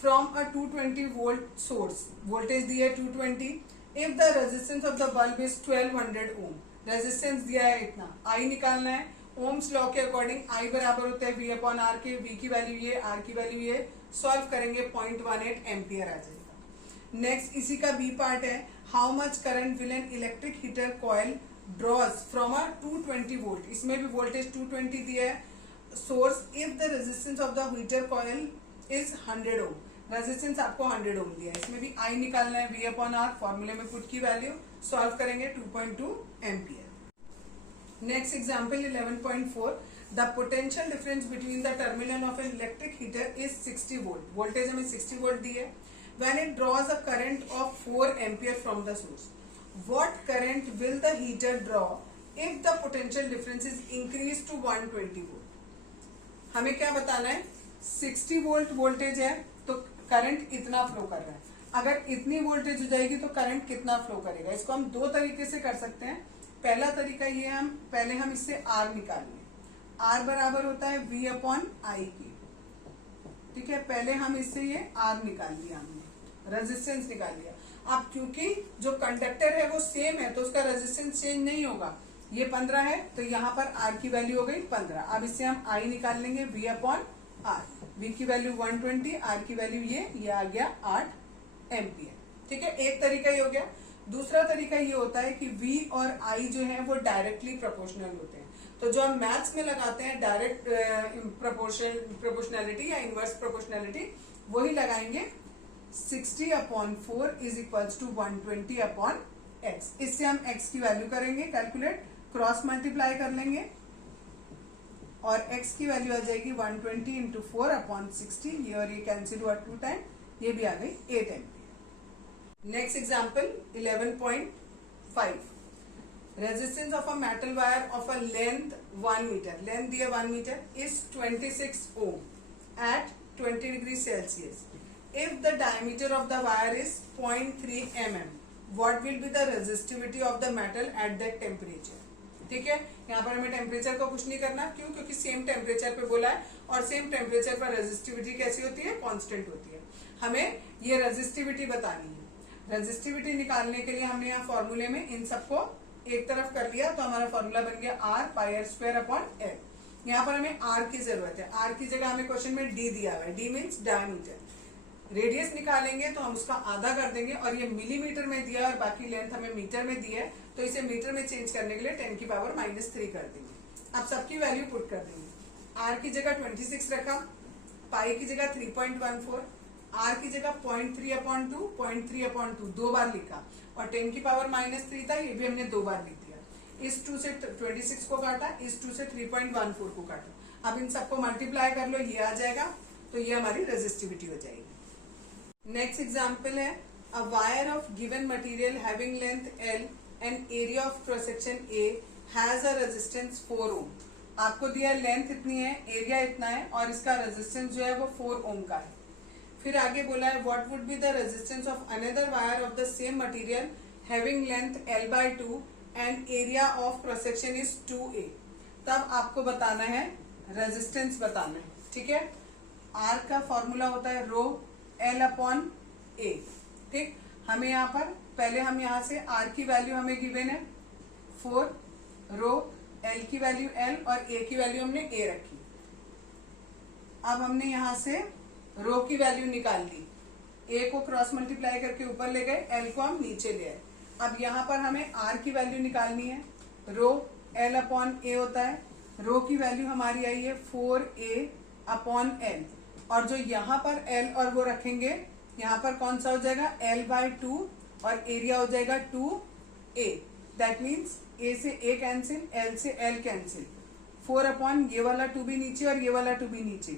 from a 220 volt source, voltage दिया है 220, if the resistance of the bulb is 1200 ohm. Resistance दिया है इतना, आई निकालना है। ओम्स लॉ के अकॉर्डिंग आई बराबर होता है V अपॉन आर के, V की वैल्यू ये, आर की वैल्यू ये, सॉल्व करेंगे 0.18 एम्पियर आ जाएगा। नेक्स्ट इसी का बी पार्ट है, how much current will an electric heater coil draws from a 220 volt. इसमें भी वोल्टेज 220 दिया है सोर्स, if the resistance of the heater coil is 100 ohm. Resistance आपको 100 ओम दिया है, इसमें भी आई निकालना है, V अपॉन आर, फॉर्मूले में पुट की वैल्यू, सॉल्व करेंगे 2.2 ampere. Next example 11.4, the potential difference between the terminal of an electric heater is 60 volt. Voltage हमें 60 volt दी है। When it draws a current of 4 ampere from the source, what current will the heater draw if the potential difference is increased to 120 volt? हमें क्या बताना है? 60 volt voltage है तो current इतना flow कर रहा है। अगर इतनी वोल्टेज हो जाएगी तो करंट कितना फ्लो करेगा? इसको हम दो तरीके से कर सकते हैं। पहला तरीका ये, हम पहले हम इससे R निकाल लें। R बराबर होता है V अपॉन आई के। ठीक है, पहले हम इससे ये R निकाल लिया, हमने रेजिस्टेंस निकाल लिया। अब क्योंकि जो कंडक्टर है वो सेम है तो उसका रेजिस्टेंस चेंज नहीं होगा। ये 15 है तो यहाँ पर R की वैल्यू हो गई 15। अब इससे हम I निकाल लेंगे, V अपॉन आर। V की वैल्यू 120, R की वैल्यू ये आ गया 8 एम्पियर। ठीक है, एक तरीका ये हो गया। दूसरा तरीका ये होता है कि V और I जो है वो डायरेक्टली प्रोपोर्शनल होते हैं। तो जो हम मैथ्स में लगाते हैं डायरेक्ट प्रोपोर्शनैलिटी या इनवर्स प्रोपोर्शनैलिटी, वही लगाएंगे। 60 upon 4 is equals to 120 upon x। इससे हम x की वैल्यू करेंगे कैलकुलेट, क्रॉस मल्टीप्लाई कर लेंगे और x की वैल्यू आ जाएगी 120 इंटू 4 अपॉन 60। ये और ये कैंसिल हुआ 2 टाइम, ये भी आ गई 8 ampere. Next example 11.5, resistance of a metal wire of a length 1 meter, length दिया 1 meter, is 26 ohm at 20 degrees Celsius. If the diameter of the wire is 0.3 mm, what will be the resistivity of the metal at that temperature? ठीक है, यहाँ पर हमें temperature का कुछ नहीं करना। क्यों? क्योंकि सेम टेम्परेचर पे बोला है और सेम टेम्परेचर पर रेजिस्टिविटी कैसी होती है? कांस्टेंट होती है। हमें ये रेजिस्टिविटी बतानी है। रेजिस्टिविटी निकालने के लिए हमने यहाँ फॉर्मूले में इन सबको एक तरफ कर लिया तो हमारा फॉर्मूला बन गया R पाई R स्क्वायर अपॉन L। यहाँ पर हमें R की जरूरत है। R की जगह हमें क्वेश्चन में D दिया हुआ है। D means diameter. रेडियस निकालेंगे तो हम उसका आधा कर देंगे और ये मिलीमीटर में दिया और बाकी लेंथ हमें मीटर में दी है तो इसे मीटर में चेंज करने के लिए 10 की पावर -3 कर देंगे। अब सबकी वैल्यू पुट कर देंगे। R की जगह 26 रखा, पाई की जगह 3.14, R की जगह 0.3 अपॉन 2, 0.3 अपॉन 2 दो बार लिखा और 10 की पावर -3 था, ये भी हमने दो बार लिख दिया। इस 2 से 26 को काटा, इस 2 से 3.14 को काटा। अब इन सबको मल्टीप्लाई कर लो, ये आ जाएगा तो ये हमारी रेजिस्टिविटी हो जाएगी। नेक्स्ट एग्जाम्पल है, a wire of given material having length L and area of cross section A has a resistance 4 ओम। आपको दिया लेंथ इतनी है, एरिया इतना है और इसका रेजिस्टेंस जो है वो 4 ओम का है। फिर आगे बोला है what would be the resistance of another wire of the same material having length L/2 and area of cross section is 2A। तब आपको बताना है रेजिस्टेंस बताना है, ठीक है। R का फॉर्मूला होता है रो L/A, ठीक। हमें यहाँ पर पहले हम यहाँ से R की वैल्यू हमें गिवन है 4, रो L की वैल्यू L और A की वैल्यू हमने A रखी। अब हमने यहाँ से रो की वैल्यू निकाल ली, A को क्रॉस मल्टीप्लाई करके ऊपर ले गए, L को हम नीचे ले आए। अब यहाँ पर हमें R की वैल्यू निकालनी है, रो L/A होता है, रो की वैल्यू हमारी आई है 4A/L और जो यहाँ पर L और वो रखेंगे, यहाँ पर कौन सा हो जाएगा L/2 और एरिया हो जाएगा 2A। दैट मीन्स A से A कैंसिल, L से L कैंसिल, 4 ये वाला 2 भी नीचे और ये वाला 2 भी नीचे,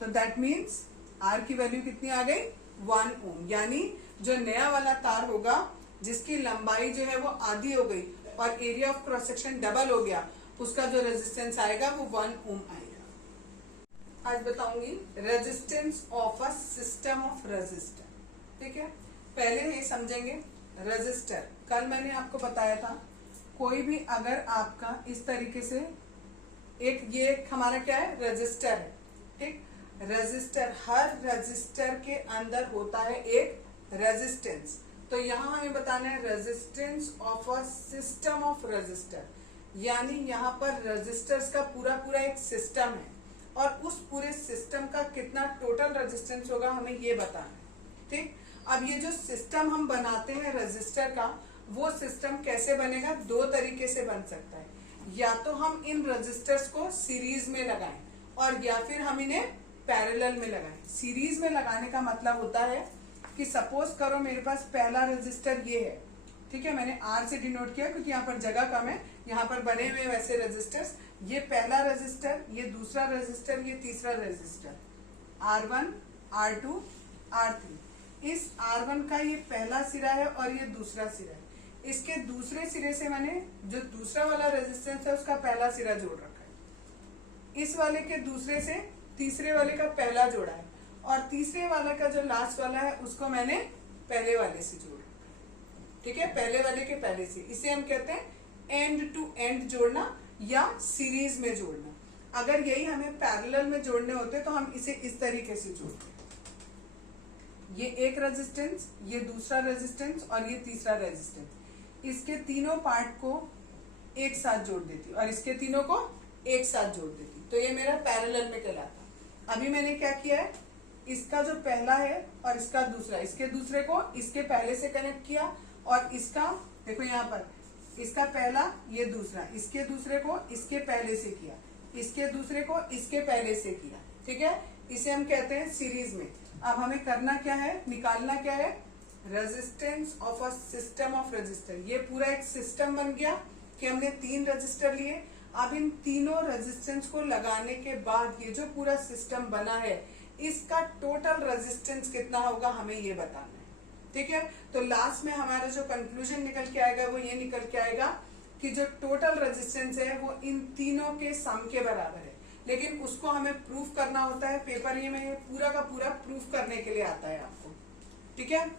तो दैट मीन्स R की वैल्यू कितनी आ गई 1 ओम। यानी जो नया वाला तार होगा जिसकी लंबाई जो है वो आधी हो गई और area of cross section double हो गया, उसका जो रेजिस्टेंस आएगा वो 1 ओम आएगा। आज बताऊंगी resistance of a system of resistor, ठीक है। पहले ये समझेंगे रेजिस्टर। कल मैंने आपको बताया था कोई भी अगर आपका इस तरीके से ये हमारा क्या है रेजिस्टर है, ठीक। रेजिस्टर, हर रेजिस्टर के अंदर होता है एक रेजिस्टेंस। तो यहाँ हमें बताना है resistance of a system of resistor, यानी यहाँ पर रेजिस्टर्स का पूरा पूरा एक सिस्टम है और उस पूरे सिस्टम का कितना टोटल रेजिस्टेंस होगा हमें ये बताना है, ठीक। अब ये जो सिस्टम हम बनाते हैं रेजिस्टर का, वो सिस्टम कैसे बनेगा, दो तरीके से बन सकता है। या तो हम इन रेजिस्टर्स को सीरीज में लगाएं और या फिर हम इन्हें पैरेलल में लगाएं। सीरीज में लगाने का मतलब होता है कि सपोज करो मेरे पास पहला रेजिस्टर ये है, ठीक है। मैंने R से डिनोट किया क्योंकि यहाँ पर जगह कम है, यहाँ पर बने हुए वैसे रेजिस्टर्स, ये पहला रेजिस्टर, ये दूसरा रेजिस्टर, ये तीसरा रेजिस्टर, R1, R2, R3। इस R1 का ये पहला सिरा है और ये दूसरा सिरा है। इसके दूसरे सिरे से मैंने जो दूसरा वाला रेजिस्टेंस है उसका पहला सिरा जोड़ रखा है, इस वाले के दूसरे से तीसरे वाले का पहला जोड़ा है और तीसरे वाला का जो लास्ट वाला है उसको मैंने पहले वाले से जोड़ रखा है, ठीक है। पहले वाले के पहले से, इसे हम कहते हैं एंड टू एंड जोड़ना या सीरीज में जोड़ना। अगर यही हमें पैरेलल में जोड़ने होते तो हम इसे इस तरीके से जोड़ते, ये एक रेजिस्टेंस, ये दूसरा रेजिस्टेंस और ये तीसरा रेजिस्टेंस, इसके तीनों पार्ट को एक साथ जोड़ देती और इसके तीनों को एक साथ जोड़ देती, तो ये मेरा पैरेलल में कहलाता। अभी मैंने क्या किया है, इसका जो पहला है और इसका दूसरा, इसके दूसरे को इसके पहले से कनेक्ट किया और इसका देखो यहाँ पर इसका पहला ये दूसरा, इसके दूसरे को इसके पहले से किया, इसके दूसरे को इसके पहले से किया, ठीक है। इसे हम कहते हैं सीरीज में। अब हमें करना क्या है, निकालना क्या है, resistance of a system of resistor. ये पूरा एक सिस्टम बन गया कि हमने 3 रजिस्टर लिए। अब इन तीनों रेजिस्टेंस को लगाने के बाद ये जो पूरा सिस्टम बना है इसका टोटल रेजिस्टेंस कितना होगा हमें ये बताना है, ठीक है। तो लास्ट में हमारा जो कंक्लूजन निकल के आएगा वो ये निकल के आएगा कि जो टोटल रेजिस्टेंस है वो इन तीनों के सम के बराबर है, लेकिन उसको हमें प्रूफ करना होता है। पेपर ये में पूरा का पूरा प्रूफ करने के लिए आता है आपको, ठीक है।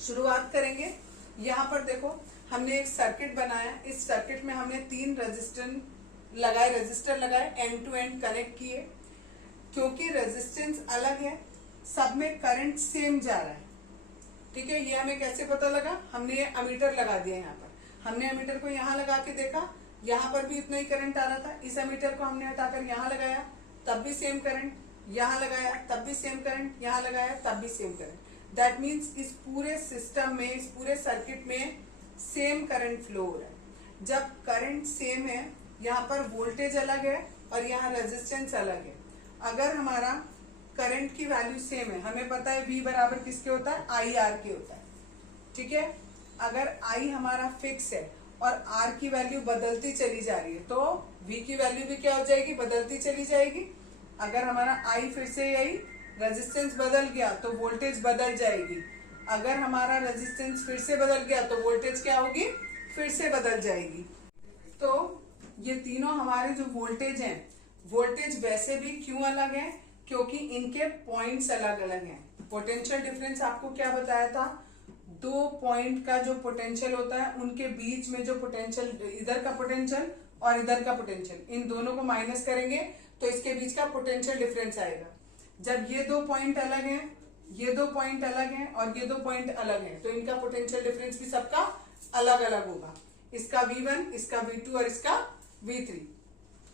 शुरुआत करेंगे। यहाँ पर देखो हमने एक सर्किट बनाया, इस सर्किट में हमने 3 रजिस्टर लगाए, एंड टू एंड कनेक्ट किए। क्योंकि रेजिस्टेंस अलग है, सब में करंट सेम जा रहा है, ठीक है। ये हमें कैसे पता लगा, हमने ये अमीटर लगा दिया। यहाँ पर हमने अमीटर को यहाँ लगा के देखा, यहाँ पर भी इतना ही करंट आ रहा था। इस अमीटर को हमने हटाकर यहाँ लगाया, तब भी सेम करंट, यहाँ लगाया तब भी सेम करंट, यहाँ लगाया तब भी सेम करंट। दैट मीन्स इस पूरे सिस्टम में, इस पूरे सर्किट में सेम करंट फ्लो हो रहा है। जब करंट सेम है, यहाँ पर वोल्टेज अलग है और यहाँ रेजिस्टेंस अलग है। अगर हमारा करंट की वैल्यू सेम है, हमें पता है V बराबर किसके होता है, IR के होता है, ठीक है। अगर I हमारा फिक्स है और R की वैल्यू बदलती चली जा रही है तो V की वैल्यू भी क्या हो जाएगी, बदलती चली जाएगी। अगर हमारा I फिर से यही रेजिस्टेंस बदल गया तो वोल्टेज बदल जाएगी। अगर हमारा रेजिस्टेंस फिर से बदल गया तो वोल्टेज क्या होगी, फिर से बदल जाएगी। तो ये तीनों हमारे जो वोल्टेज हैं, वोल्टेज वैसे भी क्यों अलग है, क्योंकि इनके पॉइंट्स अलग अलग हैं। पोटेंशियल डिफरेंस आपको क्या बताया था, दो पॉइंट का जो पोटेंशियल होता है उनके बीच में जो पोटेंशियल, इधर का पोटेंशियल और इधर का पोटेंशियल, इन दोनों को माइनस करेंगे तो इसके बीच का पोटेंशियल डिफरेंस आएगा। जब ये दो पॉइंट अलग हैं, ये दो पॉइंट अलग हैं और ये दो पॉइंट अलग हैं, तो इनका पोटेंशियल डिफरेंस भी सबका अलग अलग होगा। इसका V1, इसका V2 और इसका V3।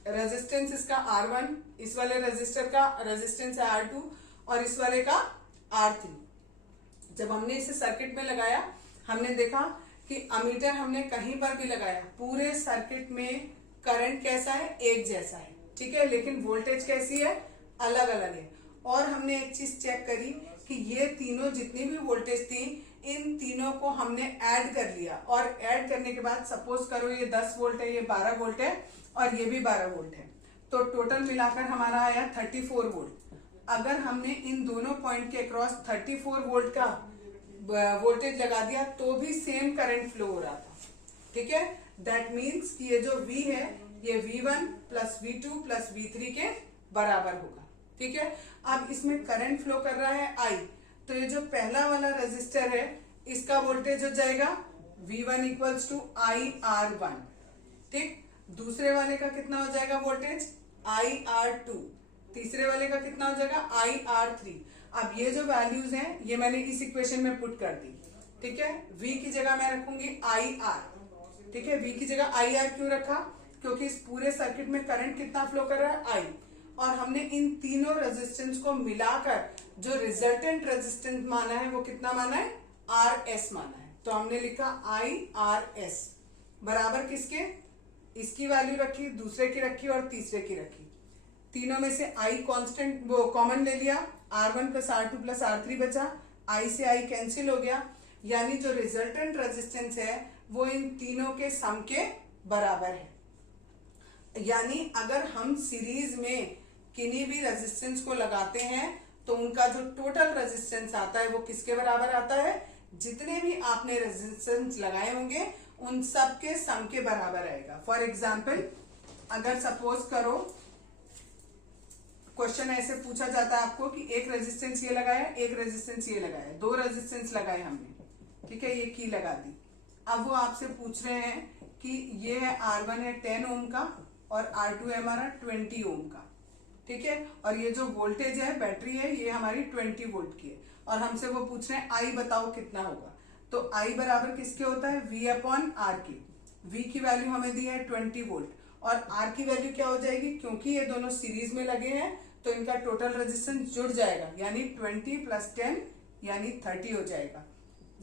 रेजिस्टेंस इसका R1, इस वाले रेजिस्टर का रेजिस्टेंस है R2 और इस वाले का R3। जब हमने इसे सर्किट में लगाया, हमने देखा कि अमीटर हमने कहीं पर भी लगाया, पूरे सर्किट में करंट कैसा है, एक जैसा है, ठीक है, लेकिन वोल्टेज कैसी है, अलग अलग है। और हमने एक चीज चेक करी कि ये तीनों जितनी भी वोल्टेज थी, इन तीनों को हमने ऐड कर लिया, और ऐड करने के बाद सपोज करो ये 10 वोल्ट है, ये 12 वोल्ट है और ये भी 12 वोल्ट है, तो टोटल मिलाकर हमारा आया 34 वोल्ट। अगर हमने इन दोनों पॉइंट के अक्रॉस 34 वोल्ट का वोल्टेज लगा दिया तो भी सेम करंट फ्लो हो रहा था, ठीक है। दैट मीन्स कि ये जो V है ये V1 plus V2 plus V3 के बराबर होगा, ठीक है। अब इसमें करंट फ्लो कर रहा है I, तो ये जो पहला वाला रेजिस्टर है इसका वोल्टेज हो जाएगा V1 इक्वल्स टू IR1, ठीक। दूसरे वाले का कितना हो जाएगा वोल्टेज, IR2। तीसरे वाले का कितना हो जाएगा, IR3। अब ये जो वैल्यूज हैं ये मैंने इस इक्वेशन में पुट कर दी, ठीक है। V की जगह मैं रखूंगी IR, ठीक है। V की जगह IR क्यों रखा, क्योंकि इस पूरे सर्किट में करंट कितना फ्लो कर रहा है, I। और हमने इन तीनों रेजिस्टेंस को मिलाकर जो रिजल्टेंट रेजिस्टेंस माना है वो कितना माना है, RS माना है। तो हमने लिखा IRS बराबर किसके, इसकी वैल्यू रखी, दूसरे की रखी और तीसरे की रखी। तीनों में से I कांस्टेंट वो कॉमन ले लिया, R1 plus R2 plus R3 बचा, I से I कैंसिल हो गया, यानी जो रिजल्टेंट रेजिस्टेंस है वो इन तीनों के सम के बराबर है। यानी अगर हम सीरीज में किन्हीं भी रेजिस्टेंस को लगाते हैं तो उनका जो टोटल रेजिस्टेंस आता है वो किसके बराबर आता है, जितने भी आपने रेजिस्टेंस लगाए होंगे उन सब के सम के बराबर आएगा। फॉर एग्जाम्पल अगर सपोज करो क्वेश्चन ऐसे पूछा जाता है आपको कि एक रेजिस्टेंस ये लगाया, एक रेजिस्टेंस ये लगाया, दो रेजिस्टेंस लगाए हमने, ठीक है, ये की लगा दी। अब वो आपसे पूछ रहे हैं कि ये है R1 है 10 ओम का और R2 है हमारा 20 ओम का, ठीक है, और ये जो वोल्टेज है बैटरी है ये हमारी 20 वोल्ट की है, और हमसे वो पूछ रहे हैं I बताओ कितना होगा। तो I बराबर किसके होता है, V अपॉन R के। V की वैल्यू हमें दी है 20 वोल्ट और R की वैल्यू क्या हो जाएगी, क्योंकि ये दोनों सीरीज में लगे हैं तो इनका टोटल रेजिस्टेंस जुड़ जाएगा, यानी 20 प्लस 10 यानी 30 हो जाएगा।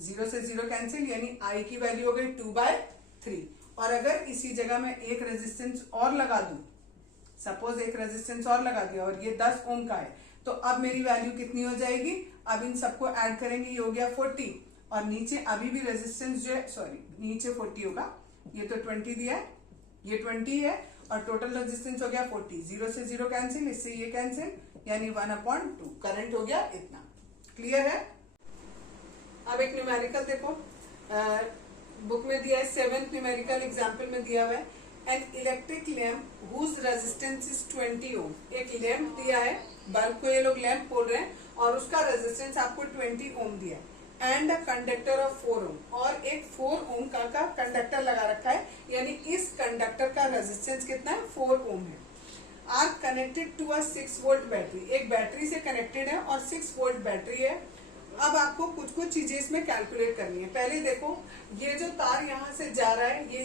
0 से 0 कैंसिल, यानी I की वैल्यू हो गई 2/3। और अगर इसी जगह में एक रेजिस्टेंस और लगा दूं, सपोज एक रेजिस्टेंस और लगा दिया और ये 10 ओम का है, तो अब मेरी वैल्यू कितनी हो जाएगी, अब इन सबको ऐड करेंगे, ये हो गया 40 और नीचे अभी भी रेजिस्टेंस जो है, सॉरी नीचे 40 होगा, ये तो 20 दिया है, ये 20 है और टोटल रेजिस्टेंस हो गया 40। 0 से 0 कैंसिल, इससे ये कैंसिल, यानी 1/2 करंट हो गया इतना। क्लियर है। अब एक न्यूमेरिकल देखो, बुक में दिया है, 7th न्यूमेरिकल एग्जाम्पल में दिया हुआ है, an electric lamp whose resistance is 20 ohm. एक लैम्प दिया है, बल्ब को ये लोग लैम्प बोल रहे हैं, और उसका रेजिस्टेंस आपको 20 ओम दिया है, एंड अ कंडक्टर ऑफ 4 ओम, और एक 4 ओम का कंडक्टर लगा रखा है, यानी इस कंडक्टर का रेजिस्टेंस कितना है, 4 ओम है। Are connected to a 6 volt battery, एक बैटरी से कनेक्टेड है और 6 वोल्ट बैटरी है। अब आपको कुछ कुछ चीजें इसमें कैलकुलेट करनी है। पहले देखो, ये जो तार यहाँ से जा रहा है ये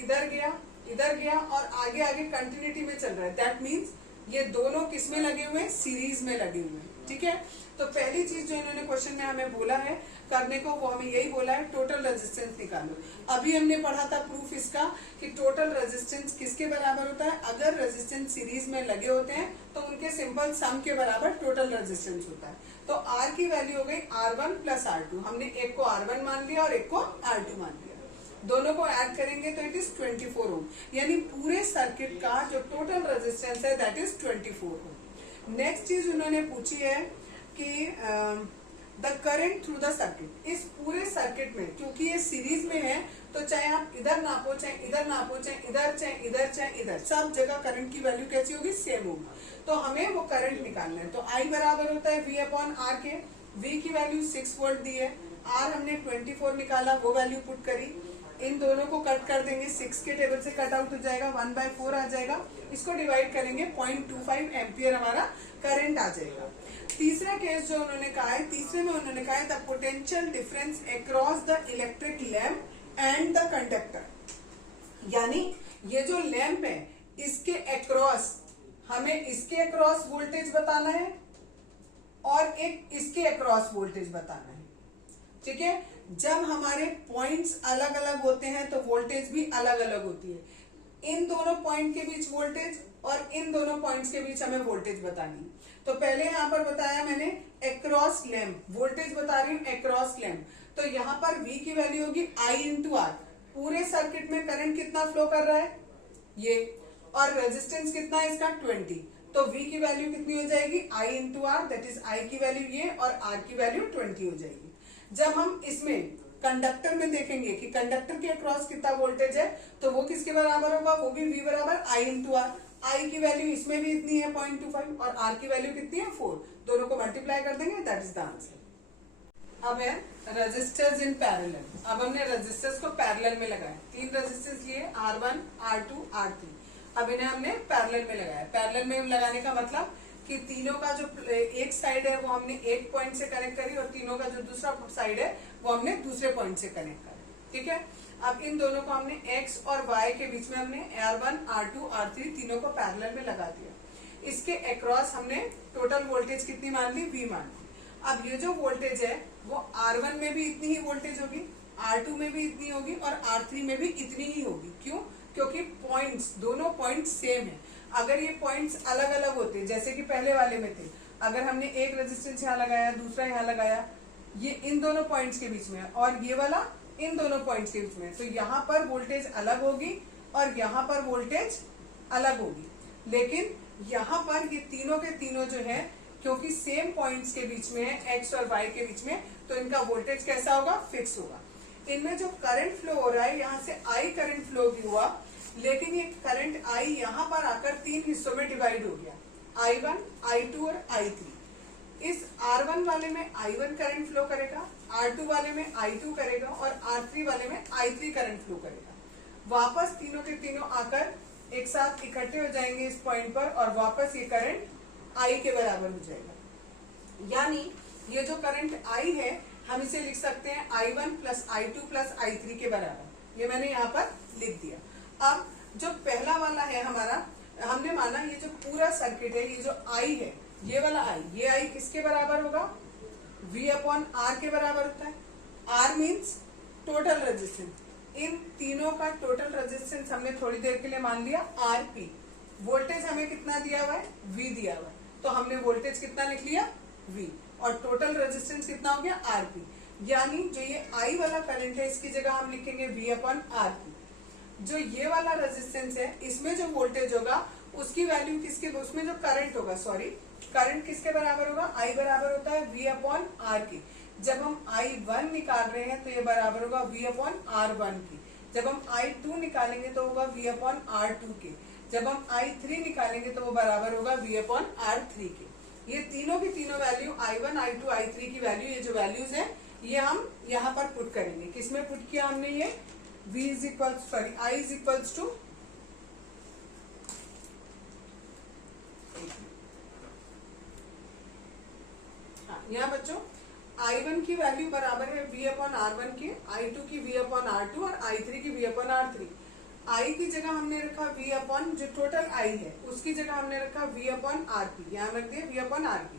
इधर गया और आगे आगे कंटिन्यूटी में चल रहा है, दैट मीन्स ये दोनों किस में लगे हुए हैं, सीरीज में लगे हुए हैं, ठीक है। तो पहली चीज जो इन्होंने क्वेश्चन में हमें बोला है करने को, वो हमें यही बोला है, टोटल रेजिस्टेंस निकालो। अभी हमने पढ़ा था प्रूफ इसका कि टोटल रेजिस्टेंस किसके बराबर होता है, अगर रेजिस्टेंस सीरीज में लगे होते हैं तो उनके सिंपल सम के बराबर टोटल रेजिस्टेंस होता है। तो R की वैल्यू हो गई R1 प्लस R2, हमने एक को R1 मान लिया और एक को R2 मान लिया, दोनों को ऐड करेंगे तो इट इज 24 ओम, यानी पूरे सर्किट का जो टोटल रेजिस्टेंस है दैट इज 24 ओम। नेक्स्ट चीज उन्होंने पूछी है कि the current through the circuit, इस पूरे सर्किट में, क्योंकि ये सीरीज में है तो चाहे आप इधर नापो, चाहे इधर नापो, चाहे इधर, चाहे इधर, चाहे इधर, सब जगह करंट की वैल्यू कैसी होगी, सेम होगी। तो हमें वो करंट निकालना है। तो I बराबर होता है V अपॉन R के। V की वैल्यू 6 वोल्ट दी है, R हमने 24 निकाला, वो वैल्यू पुट करी। इन दोनों को कट कर देंगे, 6 के टेबल से कट आउट हो जाएगा, 1/4 आ जाएगा। इसको डिवाइड करेंगे, 0.25 एम्पियर हमारा करंट आ जाएगा। तीसरा केस जो उन्होंने कहा है, तीसरे में उन्होंने कहा है the potential difference across the electric lamp and the conductor, यानी ये जो लैंप है इसके अक्रॉस, हमें इसके अक्रॉस वोल्टेज बताना है और एक इसके अक्रॉस वोल्टेज बताना है। ठीक है, जब हमारे पॉइंट्स अलग अलग होते हैं तो वोल्टेज भी अलग अलग होती है। इन दोनों पॉइंट के बीच वोल्टेज और इन दोनों पॉइंट्स के बीच हमें वोल्टेज बतानी। तो पहले यहां पर बताया मैंने अक्रॉस लैम्प, वोल्टेज बता रही हूं अक्रॉस लैम्प। तो यहाँ पर V की वैल्यू होगी I इंटू आर। पूरे सर्किट में करंट कितना फ्लो कर रहा है ये, और रेजिस्टेंस कितना है इसका 20। तो V की वैल्यू कितनी हो जाएगी I into R, that is I की वैल्यू ये और R की वैल्यू 20 हो जाएगी। जब हम इसमें कंडक्टर में देखेंगे कि कंडक्टर के अक्रॉस कितना वोल्टेज है, तो वो किसके बराबर होगा, वो भी V बराबर I इंटू आर। I की वैल्यू इसमें भी इतनी है 0.25 और R की वैल्यू कितनी है 4। दोनों को मल्टीप्लाई कर देंगे, दैट इज द आंसर। अब है रेजिस्टर्स इन पैरेलल। अब हमने रेजिस्टर्स को पैरेलल में लगाया, 3 रेजिस्टर्स लिए R1, R2, R3। अब इन्हें हमने पैरेलल में लगाया। पैरेलल में लगाने का मतलब कि तीनों का जो एक साइड है वो हमने एक पॉइंट से कनेक्ट करी और तीनों का जो दूसरा साइड है वो हमने दूसरे पॉइंट से कनेक्ट करा। ठीक है, अब इन दोनों को हमने X और Y के बीच में हमने R1, R2, R3 तीनों को पैरेलल में लगा दिया। इसके अक्रॉस हमने टोटल वोल्टेज कितनी मान ली, V मान ली। अब ये जो वोल्टेज है वो R1 में भी इतनी ही वोल्टेज होगी, R2 में भी इतनी होगी और R3 में भी इतनी ही होगी। क्यों? क्योंकि पॉइंट्स, दोनों पॉइंट्स सेम है। अगर ये पॉइंट्स अलग अलग होते, जैसे कि पहले वाले में थे, अगर हमने एक रेजिस्टेंस यहाँ लगाया, दूसरा यहाँ लगाया, ये इन दोनों पॉइंट्स के बीच में है और ये वाला इन दोनों पॉइंट्स के बीच में है, तो यहाँ पर वोल्टेज अलग होगी और यहाँ पर वोल्टेज अलग होगी। लेकिन यहाँ पर ये तीनों के तीनों जो है, क्योंकि सेम पॉइंट्स के बीच में है, एक्स और वाई के बीच में, तो इनका वोल्टेज कैसा होगा, फिक्स होगा। इनमें जो करंट फ्लो हो रहा है, यहाँ से आई करंट फ्लो भी हुआ, लेकिन ये करंट आई यहाँ पर आकर 3 हिस्सों में डिवाइड हो गया, I1, I2 और I3। इस R1 वाले में I1 करंट फ्लो करेगा, R2 वाले में I2 करेगा और R3 वाले में I3 करंट फ्लो करेगा। वापस तीनों के तीनों आकर एक साथ इकट्ठे हो जाएंगे इस पॉइंट पर और वापस ये करंट I के बराबर हो जाएगा। यानी ये जो करंट I है, हम इसे लिख सकते हैं I1 plus I2 plus I3 के बराबर। ये मैंने यहाँ पर लिख दिया। अब जो पहला वाला है हमारा, हमने माना ये जो पूरा सर्किट है, ये जो I है, ये वाला I, ये I किसके बराबर होगा, V अपॉन R के बराबर होता है। R means total resistance. इन तीनों का टोटल रेजिस्टेंस हमने थोड़ी देर के लिए मान लिया RP। वोल्टेज हमें कितना दिया हुआ है, V दिया हुआ है, तो हमने वोल्टेज कितना लिख लिया, V, और टोटल रेजिस्टेंस कितना हो गया, RP। यानी जो ये I वाला करंट है, इसकी जगह हम लिखेंगे V अपॉन RP। जो ये वाला रेजिस्टेंस है, इसमें जो वोल्टेज होगा उसकी वैल्यू किसके, उसमें जो करंट होगा, सॉरी, करंट किसके बराबर होगा, I बराबर होता है V अपॉन R की। जब हम I1 निकाल रहे हैं तो ये बराबर होगा V अपॉन R1 की। जब हम I2 निकालेंगे तो होगा V अपॉन R2 के। जब हम I3 निकालेंगे तो वो बराबर होगा V अपॉन R3 के। ये तीनों की तीनों वैल्यू I1, I2, I3 की वैल्यू, ये जो वैल्यूज है ये हम यहाँ पर पुट करेंगे। किसमें पुट किया हमने, ये I इज इक्वल्स टू यहाँ बच्चों I1 की वैल्यू बराबर है V अपॉन R1 के, I2 की V अपॉन R2 और I3 की V अपॉन R3। I की जगह हमने रखा V अपॉन जो टोटल I है उसकी जगह हमने रखा V अपॉन RP, यहाँ रख दिया V अपॉन RP।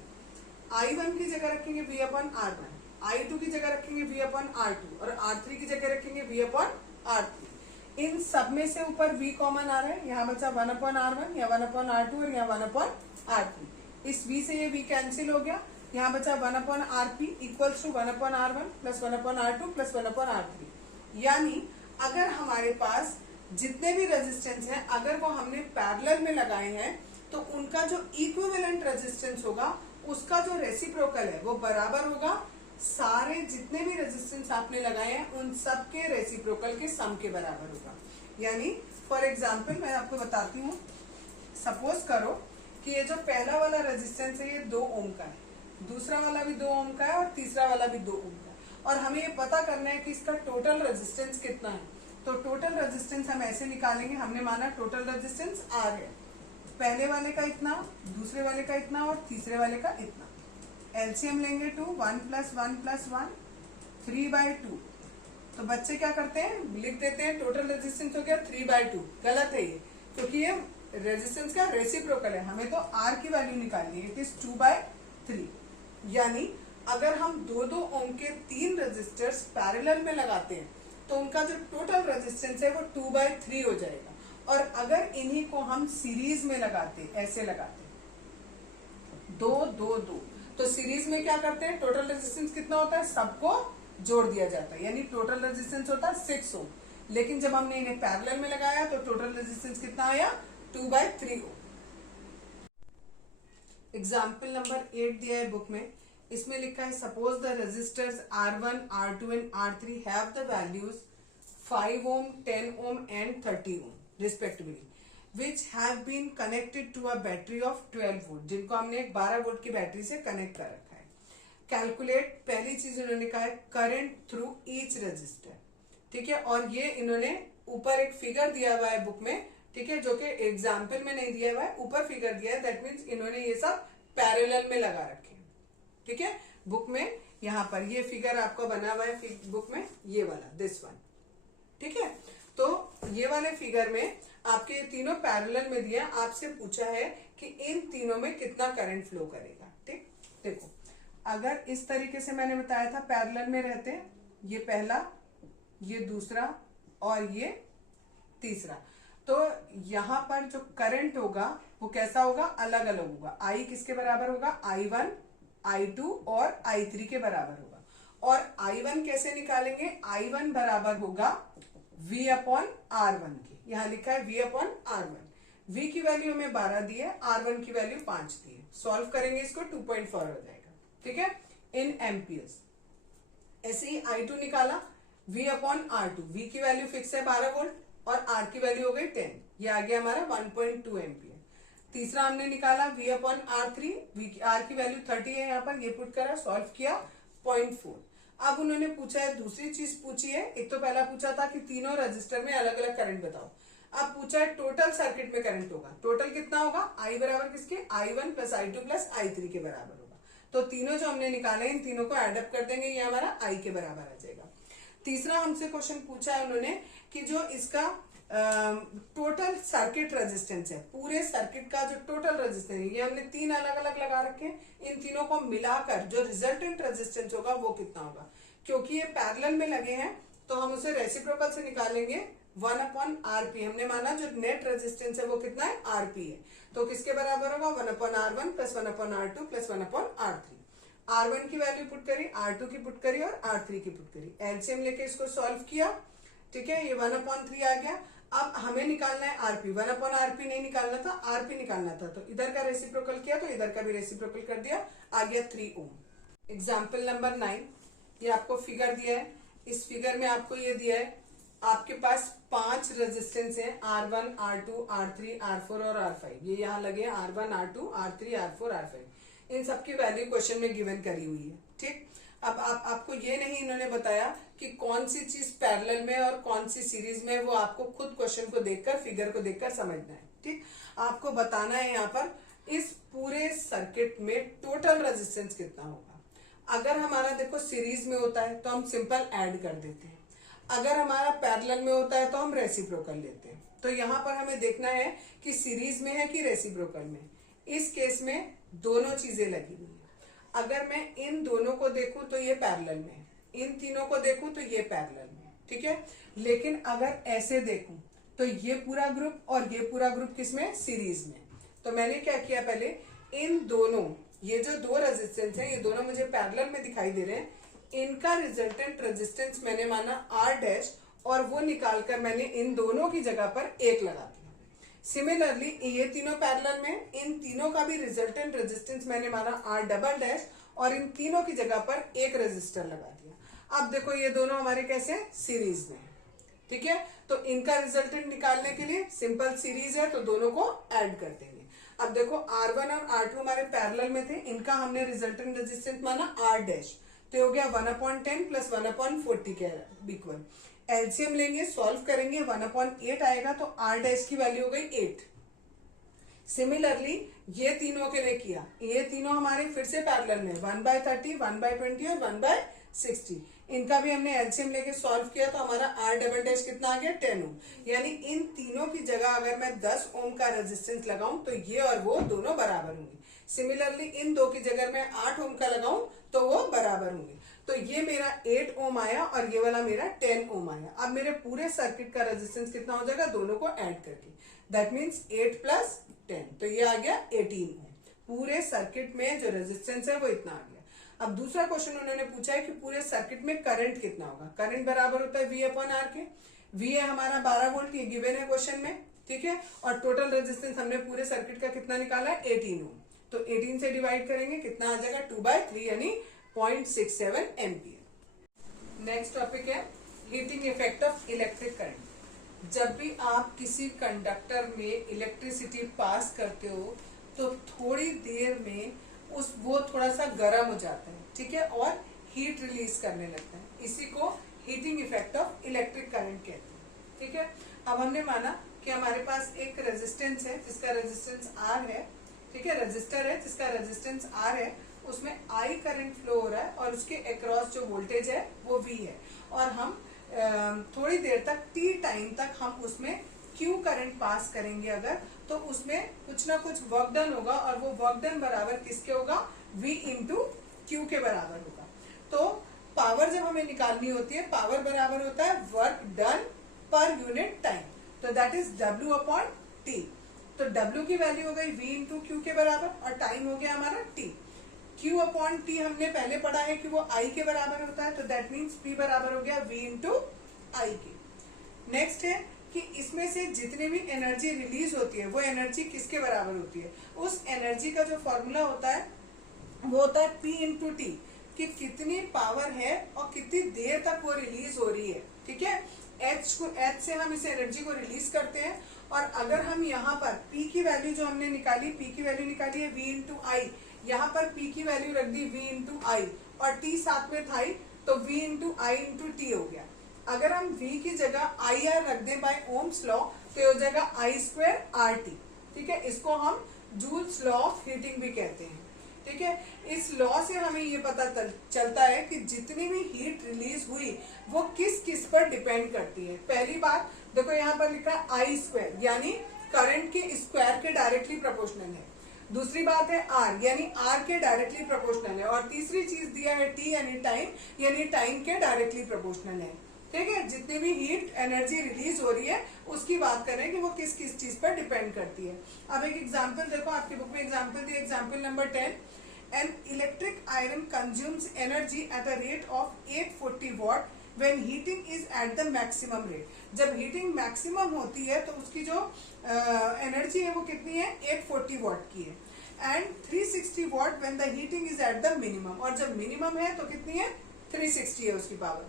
I1 की जगह रखेंगे V अपॉन R1, I2 की जगह रखेंगे V अपॉन R2 और R3 की जगह रखेंगे V अपॉन R3। इन सब में से ऊपर V कॉमन आ रहा है, यहाँ बचा 1 अपॉन R1, यहाँ 1 अपॉन R2 और यहाँ 1 अपॉन R3। इस V से ये V कैंसिल हो गया, यहाँ बचा 1 upon RP equals to 1 upon R1 plus 1 upon R2 plus 1 upon R3। यानी अगर हमारे पास जितने भी रेजिस्टेंस हैं, अगर वो हमने पैरेलल में लगाए हैं तो उनका जो इक्विवेलेंट रेजिस्टेंस होगा, उसका जो रेसिप्रोकल है वो बराबर होगा सारे जितने भी रेजिस्टेंस आपने लगाए हैं उन सब के रेसिप्रोकल के सम के बराबर होगा। यानी फॉर एग्जाम्पल मैं आपको बताती हूँ, सपोज करो कि ये जो पहला वाला रेजिस्टेंस है ये 2 ओम का है, दूसरा वाला भी 2 ओम का है और तीसरा वाला भी 2 ओम का है, और हमें ये पता करना है कि इसका टोटल रेजिस्टेंस कितना है। तो टोटल रेजिस्टेंस हम ऐसे निकालेंगे, हमने माना टोटल रेजिस्टेंस आ गया, पहले वाले का इतना, दूसरे वाले का इतना और तीसरे वाले का इतना। एलसीएम लेंगे 2, 1 + 1 + 1 3/2। तो बच्चे क्या करते हैं, लिख देते हैं टोटल रेजिस्टेंस हो गया 3/2। गलत है ये, क्योंकि ये रेजिस्टेंस का रेसिप्रोकल है, हमें तो आर की वैल्यू निकालनी है, इट इज 2/3। यानी अगर हम 2-2 ओम के 3 रेजिस्टर्स पैरेलल में लगाते हैं तो उनका जो टोटल रेजिस्टेंस है वो 2/3 हो जाएगा। और अगर इन्हीं को हम सीरीज में लगाते, ऐसे लगाते 2-2-2, तो सीरीज में क्या करते हैं, टोटल रेजिस्टेंस कितना होता है, सबको जोड़ दिया जाता है, यानी टोटल रेजिस्टेंस होता है 6 ओम। लेकिन जब हमने इन्हें पैरेलल में लगाया तो टोटल रेजिस्टेंस कितना आया, 2/3 ओम। एग्जाम्पल नंबर 8 दिया है बुक में, इसमें लिखा है suppose the resistors R1, R2 and R3 have the values 5 ohm, 10 ohm and 30 ohm respectively, which have been connected to a battery of 12 volt, जिनको हमने एक 12 वोल्ट की बैटरी से कनेक्ट कर रखा है। कैलकुलेट, पहली चीज इन्होंने कहा है करंट थ्रू ईच रजिस्टर, ठीक है, और ये इन्होंने ऊपर एक फिगर दिया हुआ है बुक में, ठीक है, जो कि एग्जाम्पल में नहीं दिया हुआ है, ऊपर फिगर दिया है, दैट मीन्स इन्होंने ये सब पैरेलल में लगा रखे हैं, ठीक है। बुक में यहाँ पर ये फिगर आपको बना हुआ है बुक में, ये वाला, दिस वन, ठीक है। तो ये वाले फिगर में आपके ये तीनों पैरेलल में दिया, आपसे पूछा है कि इन तीनों में कितना करंट फ्लो करेगा, ठीक। देखो, अगर इस तरीके से मैंने बताया था पैरेलल में रहते हैं, ये पहला, ये दूसरा और ये तीसरा, तो यहाँ पर जो करंट होगा वो कैसा होगा, अलग अलग होगा। आई किसके बराबर होगा, I1, I2 और I3 के बराबर होगा। और I1 कैसे निकालेंगे, I1 बराबर होगा V/R1 की, यहाँ लिखा है V/R1। V की वैल्यू हमें 12 दी है, R1 की वैल्यू 5 दी है। सॉल्व करेंगे इसको 2.4 हो जाएगा, ठीक है, इन एम्पियर्स। ऐसे ही I2 निकाला, V/R2, V की वैल्यू फिक्स है 12 वोल्ट और R की वैल्यू हो गई 10, ये आ गया हमारा 1.2 एम्पियर। तीसरा हमने निकाला V/R3, R की वैल्यू 30 है, यहाँ पर ये पुट करा, सॉल्व किया 0.4। अब उन्होंने पूछा है, दूसरी चीज पूछी है, एक तो पहला पूछा था कि तीनों रजिस्टर में अलग अलग करंट बताओ, अब पूछा है टोटल सर्किट में करंट होगा, टोटल कितना होगा, I बराबर किसके, I1 + I2 + I3 के बराबर होगा। तो तीनों जो हमने निकाले इन तीनों को एडअप कर देंगे, ये हमारा I के बराबर आ जाएगा। तीसरा हमसे क्वेश्चन पूछा है उन्होंने कि जो इसका टोटल सर्किट रेजिस्टेंस है, पूरे सर्किट का जो टोटल रेजिस्टेंस है, ये हमने 3 अलग अलग लगा रखे हैं, इन तीनों को मिलाकर जो रिजल्टेंट रेजिस्टेंस होगा वो कितना होगा। क्योंकि ये पैरेलल में लगे हैं तो हम उसे रेसिप्रोकल से निकालेंगे 1/RP। हमने माना जो नेट रेजिस्टेंस है वो कितना है, RP है, तो किसके बराबर होगा, 1/R1 + 1/R2 + 1/R3। R1 की वैल्यू पुट करी, R2 की पुट करी और R3 की पुट करी, एलसीएम लेके इसको सॉल्व किया, ठीक है, ये 1/3 आ गया। अब हमें निकालना है RP, 1/RP नहीं निकालना था, RP निकालना था, तो इधर का रेसिप्रोकल किया तो इधर का भी रेसिप्रोकल कर दिया, आ गया 3 ओम। एग्जाम्पल नंबर 9, ये आपको फिगर दिया है, इस फिगर में आपको ये दिया है, आपके पास 5 रेजिस्टेंस हैं, R1, R2, R3, R4 और R5, ये यहाँ लगे हैं, R1, R2, R3, R4, R5, इन सबकी वैल्यू क्वेश्चन में गिवन करी हुई है, ठीक। अब आपको ये नहीं इन्होंने बताया कि कौन सी चीज पैरेलल में और कौन सी सीरीज में, वो आपको खुद क्वेश्चन को देखकर, फिगर को देखकर समझना है, ठीक। आपको बताना है यहाँ पर इस पूरे सर्किट में टोटल रेजिस्टेंस कितना होगा। अगर हमारा देखो सीरीज में होता है तो हम सिंपल ऐड कर देते हैं, अगर हमारा पैरेलल में होता है तो हम रेसिप्रोकल लेते हैं। तो यहाँ पर हमें देखना है कि सीरीज में है कि रेसिप्रोकल में। इस केस में दोनों चीजें लगी हुई है, अगर मैं इन दोनों को देखूं तो ये पैरेलल में, इन तीनों को देखूं तो ये पैरेलल में, ठीक है। लेकिन अगर ऐसे देखूं तो ये पूरा ग्रुप और ये पूरा ग्रुप किसमें, सीरीज में। तो मैंने क्या किया, पहले इन दोनों, ये जो 2 रेजिस्टेंस हैं, ये दोनों मुझे पैरेलल में दिखाई दे रहे हैं, इनका रिजल्टेंट रेजिस्टेंस मैंने माना R' और वो निकालकर मैंने इन दोनों की जगह पर 1 लगा दिया। सिमिलरली ये तीनों पैरेलल में, इन तीनों का भी रिजल्टेंट रेजिस्टेंस मैंने माना R" और इन तीनों की जगह पर एक रेजिस्टर लगा दिया। अब देखो ये दोनों हमारे कैसे सीरीज में, ठीक है, तो इनका रिजल्टेंट निकालने के लिए सिंपल सीरीज है तो दोनों को ऐड कर देंगे। अब देखो R1 और R2 हमारे पैरेलल में थे, इनका हमने रिजल्टेंट रेजिस्टेंस माना R डैश, तो हो गया 1/10 प्लस 1/40 के इक्वल। एलसीएम लेंगे, सॉल्व करेंगे, 1/8 आएगा तो R डैश की वैल्यू हो गई 8। सिमिलरली ये तीनों के लिए किया, ये तीनों हमारे फिर से पैरेलल में 1/30, 1/20 और 1/60, इनका भी हमने एलसीएम लेके सॉल्व किया तो हमारा R डबल डैश कितना आ गया 10 ओम। यानी इन तीनों की जगह अगर मैं 10 ओम का रेजिस्टेंस लगाऊं तो ये और वो दोनों बराबर होंगे। सिमिलरली इन दो की जगह मैं 8 ओम का लगाऊं तो वो बराबर होंगे। तो ये मेरा 8 ओम आया और ये वाला मेरा 10 ओम आया। अब मेरे पूरे सर्किट का रेजिस्टेंस कितना हो जाएगा दोनों को ऐड करके, दैट मीन्स 8 प्लस 10, तो ये आ गया 18 ओम। पूरे सर्किट में जो रेजिस्टेंस है वो इतना आ गया। अब दूसरा क्वेश्चन उन्होंने पूछा है कि पूरे सर्किट में करंट कितना होगा। करंट बराबर होता है V/R के। V है हमारा 12 वोल्ट, ये गिवन है क्वेश्चन में, ठीक है, और टोटल रेजिस्टेंस हमने पूरे सर्किट का कितना निकाला है 18 ओम, तो 18 से डिवाइड करेंगे कितना आ जाएगा 2/3 यानी 0.67 एम्पियर। नेक्स्ट टॉपिक है heating effect of electric current. जब भी आप किसी कंडक्टर में इलेक्ट्रिसिटी पास करते हो तो थोड़ी देर में वो थोड़ा सा गर्म हो जाता है, ठीक है, और हीट रिलीज करने लगता है। इसी को heating effect of electric current कहते हैं, ठीक है। अब हमने माना कि हमारे पास एक रेजिस्टेंस है जिसका रेजिस्टेंस R है, ठीक है, रजिस्टर है जिसका रेजिस्टेंस R है, उसमें I करंट फ्लो हो रहा है और उसके अक्रॉस जो वोल्टेज है वो V है, और हम थोड़ी देर तक T टाइम तक हम उसमें Q करंट पास करेंगे अगर, तो उसमें कुछ ना कुछ वर्क डन होगा और वो वर्क डन बराबर किसके होगा V इंटू Q के बराबर होगा। तो पावर जब हमें निकालनी होती है, पावर बराबर होता है work done per unit time, तो दैट इज W/T। तो W की वैल्यू हो गई V इंटू Q के बराबर और टाइम हो गया हमारा T। Q/T हमने पहले पढ़ा है कि वो I के बराबर होता है, तो दैट मीन्स P बराबर हो गया V इंटू I के। नेक्स्ट है कि इसमें से जितनी भी एनर्जी रिलीज होती है वो एनर्जी किसके बराबर होती है। उस एनर्जी का जो फॉर्मूला होता है वो होता है P इंटू टी, कि कितनी पावर है और कितनी देर तक वो रिलीज हो रही है, ठीक है। H से हम इस एनर्जी को रिलीज करते हैं, और अगर हम यहाँ पर P की वैल्यू जो हमने निकाली, P की वैल्यू निकाली है V इंटू आई, यहाँ पर P की वैल्यू रख दी V इंटू आई और T साथ में था ही, तो V इंटू आई इंटू टी हो गया। अगर हम V की जगह IR रख दें बाय ओम्स लॉ तो हो जाएगा I²RT, ठीक है। इसको हम जूल्स लॉ ऑफ हीटिंग भी कहते हैं, ठीक है। इस लॉ से हमें ये पता चलता है कि जितनी भी हीट रिलीज हुई वो किस किस पर डिपेंड करती है। पहली बात देखो यहाँ पर लिखा है I² यानी करंट के स्क्वायर के डायरेक्टली प्रोपोर्शनल है। दूसरी बात है R यानी R के डायरेक्टली प्रोपोर्शनल है, और तीसरी चीज दिया है T यानी टाइम के डायरेक्टली प्रोपोर्शनल है, ठीक है। जितनी भी हीट एनर्जी रिलीज हो रही है उसकी बात करें कि वो किस किस चीज पर डिपेंड करती है। अब एक एग्जांपल देखो, आपकी बुक में एग्जांपल दिया, example number 10, an electric iron consumes energy at a rate of 840 what when heating is at the maximum rate. जब हीटिंग मैक्सिमम होती है तो उसकी जो एनर्जी है वो कितनी है 840 वॉट की है, and 360 what when the heating is at the minimum, और जब मिनिमम है तो कितनी है 360 है उसकी पावर।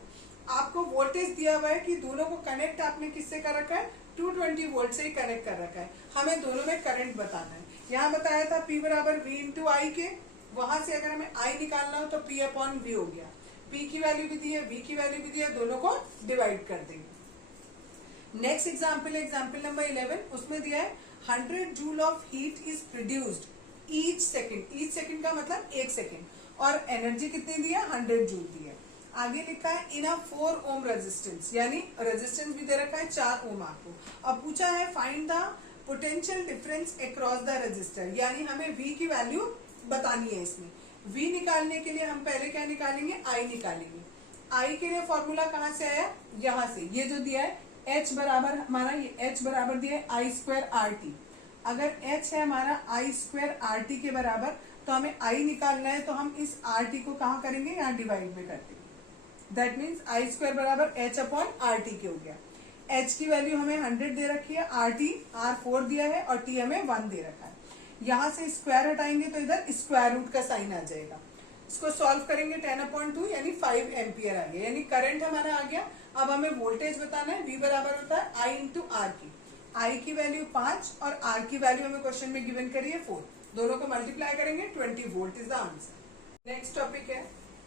आपको वोल्टेज दिया हुआ है कि दोनों को कनेक्ट आपने किससे कर रखा है 220 वोल्ट से ही कनेक्ट कर रखा है, हमें दोनों में करंट बताना है। यहाँ बताया था P बराबर V इंटू आई के, वहां से अगर हमें I निकालना हो तो P/V हो गया। P की वैल्यू भी दी है, V की वैल्यू भी दी है, दोनों को डिवाइड कर देंगे। नेक्स्ट एग्जाम्पल है एग्जाम्पल नंबर 11, उसमें दिया है 100 joule of heat is produced each second. Each second का मतलब 1 सेकेंड, और एनर्जी कितनी दी है 100 जूल दी है। आगे लिखा है इन अ 4 ओम रेजिस्टेंस, यानी रेजिस्टेंस भी दे रखा है 4 ओम आपको। अब पूछा है find the potential difference across the resistor, यानी हमें V की वैल्यू बतानी है। इसमें V निकालने के लिए हम पहले क्या निकालेंगे I निकालेंगे। I के लिए फॉर्मूला कहाँ से आया, यहाँ से, ये जो दिया है H बराबर हमारा, ये H बराबर दिया है I²RT। अगर H है हमारा I²RT के बराबर तो हमें I निकालना है, तो हम इस RT को कहाँ करेंगे, यहाँ डिवाइड में करते हैं। दैट मीन्स I² बराबर H/RT के हो गया। H की वैल्यू हमें 100 दे रखी है, R 4 दिया है और T हमें 1 दे रखा है। यहाँ से स्क्वायर हटाएंगे तो इधर स्क्वायर रूट का साइन आ जाएगा, इसको सॉल्व करेंगे 10/2 यानी 5 एम्पियर आ गया, यानी करंट हमारा आ गया। अब हमें वोल्टेज बताना है, V बराबर होता है I इंटू आर की। I की वैल्यू 5 और R की वैल्यू हमें क्वेश्चन में गिवन करी है 4, दोनों को मल्टीप्लाई करेंगे 20 volt is the answer. Next topic है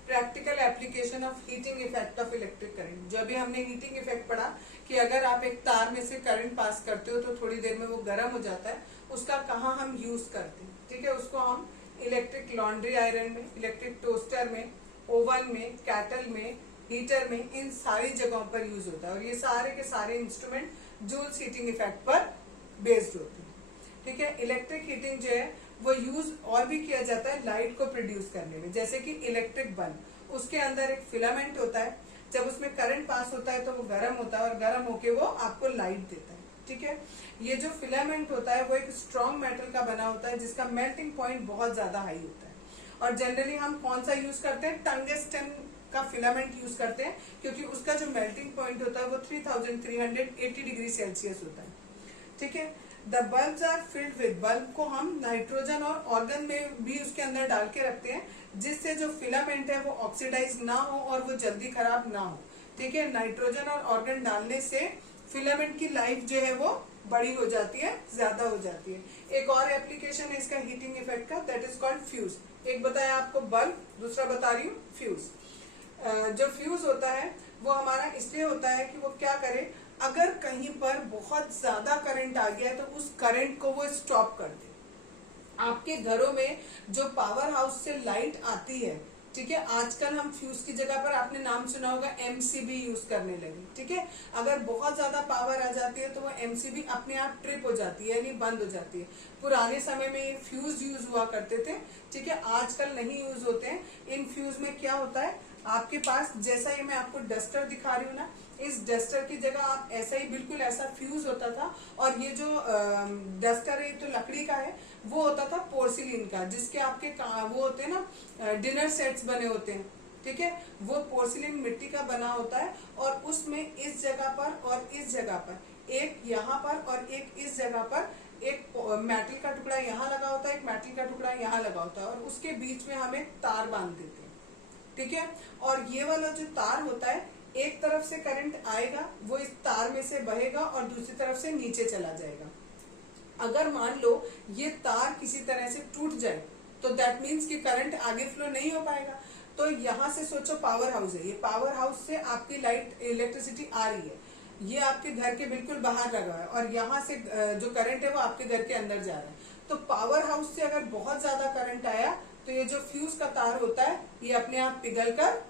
practical application of heating effect of electric current. जो अभी हमने हीटिंग इफेक्ट पढ़ा कि अगर आप एक तार में से करंट पास करते हो तो थोड़ी देर में वो गर्म हो जाता है, उसका कहाँ हम यूज करते हैं, ठीक है। उसको हम इलेक्ट्रिक लॉन्ड्री आयरन में, इलेक्ट्रिक टोस्टर में, ओवन में, कैटल में, हीटर में, इन सारी जगहों पर यूज होता है। और ये सारे के सारे इंस्ट्रूमेंट जूल्स हीटिंग इफेक्ट पर बेस्ड होते हैं, ठीक है। इलेक्ट्रिक हीटिंग जो है वो यूज और भी किया जाता है लाइट को प्रोड्यूस करने में, जैसे कि इलेक्ट्रिक बल्ब, उसके अंदर एक फिलामेंट होता है, जब उसमें करंट पास होता है तो वो गर्म होता है और गर्म होके वो आपको लाइट देता है, ठीक है। ये जो फिलामेंट होता है वो एक स्ट्रॉन्ग मेटल का बना होता है जिसका मेल्टिंग पॉइंट बहुत ज्यादा हाई होता है। और जनरली हम कौन सा यूज करते हैं, टंगस्टन का फिलामेंट यूज करते हैं, क्योंकि उसका जो मेल्टिंग पॉइंट होता है वो 3380 डिग्री सेल्सियस होता है, ठीक है। The bulbs are filled with, bulb को हम नाइट्रोजन और ऑर्गन में भी उसके अंदर डाल के रखते हैं, जिससे जो फिलामेंट है वो ऑक्सीडाइज ना हो और वो जल्दी खराब ना हो, ठीक है। नाइट्रोजन और ऑर्गन डालने से फिलामेंट की लाइफ जो है वो बड़ी हो जाती है, ज्यादा हो जाती है। एक और एप्लीकेशन है इसका हीटिंग इफेक्ट का, दैट इज कॉल्ड फ्यूज। एक बताया आपको बल्ब, दूसरा बता रही हूँ फ्यूज। जो फ्यूज होता है वो हमारा इसलिए होता है कि वो क्या करे, अगर कहीं पर बहुत ज्यादा करंट आ गया है तो उस करंट को वो स्टॉप कर दे। आपके घरों में जो पावर हाउस से लाइट आती है, ठीक है, आजकल हम फ्यूज की जगह पर आपने नाम सुना होगा एमसीबी यूज करने लगे, ठीक है। अगर बहुत ज्यादा पावर आ जाती है तो वो एमसीबी अपने आप ट्रिप हो जाती है, यानी बंद हो जाती है। पुराने समय में ये फ्यूज यूज हुआ करते थे, ठीक है, आजकल नहीं यूज होते हैं। इन फ्यूज में क्या होता है, आपके पास जैसा ये मैं आपको डस्टर दिखा रही हूँ ना, इस डस्टर की जगह आप ऐसा ही बिल्कुल ऐसा फ्यूज होता था। और ये जो डस्टर है तो लकड़ी का है, वो होता था पोर्सिलिन का, जिसके आपके वो होते हैं ना डिनर सेट्स बने होते हैं, ठीक है। वो पोर्सिलिन मिट्टी का बना होता है और उसमें इस जगह पर और इस जगह पर, एक यहाँ पर और एक इस जगह पर, एक मेटल का टुकड़ा यहाँ लगा होता है, एक मेटल का टुकड़ा यहाँ लगा होता है, और उसके बीच में हम एक तार बांध देते हैं, ठीक है। और ये वाला जो तार होता है, एक तरफ से करंट आएगा, वो इस तार में से बहेगा और दूसरी तरफ से नीचे चला जाएगा। अगर मान लो ये तार किसी तरह से टूट जाए तो दैट मीन्स कि करंट आगे फ्लो नहीं हो पाएगा। तो यहाँ से सोचो पावर हाउस है, ये पावर हाउस से आपकी लाइट इलेक्ट्रिसिटी आ रही है, ये आपके घर के बिल्कुल बाहर लगा है, और यहाँ से जो करंट है वो आपके घर के अंदर जा रहा है। तो पावर हाउस से अगर बहुत ज्यादा करंट आया तो ये जो फ्यूज का तार होता है ये अपने आप पिघल कर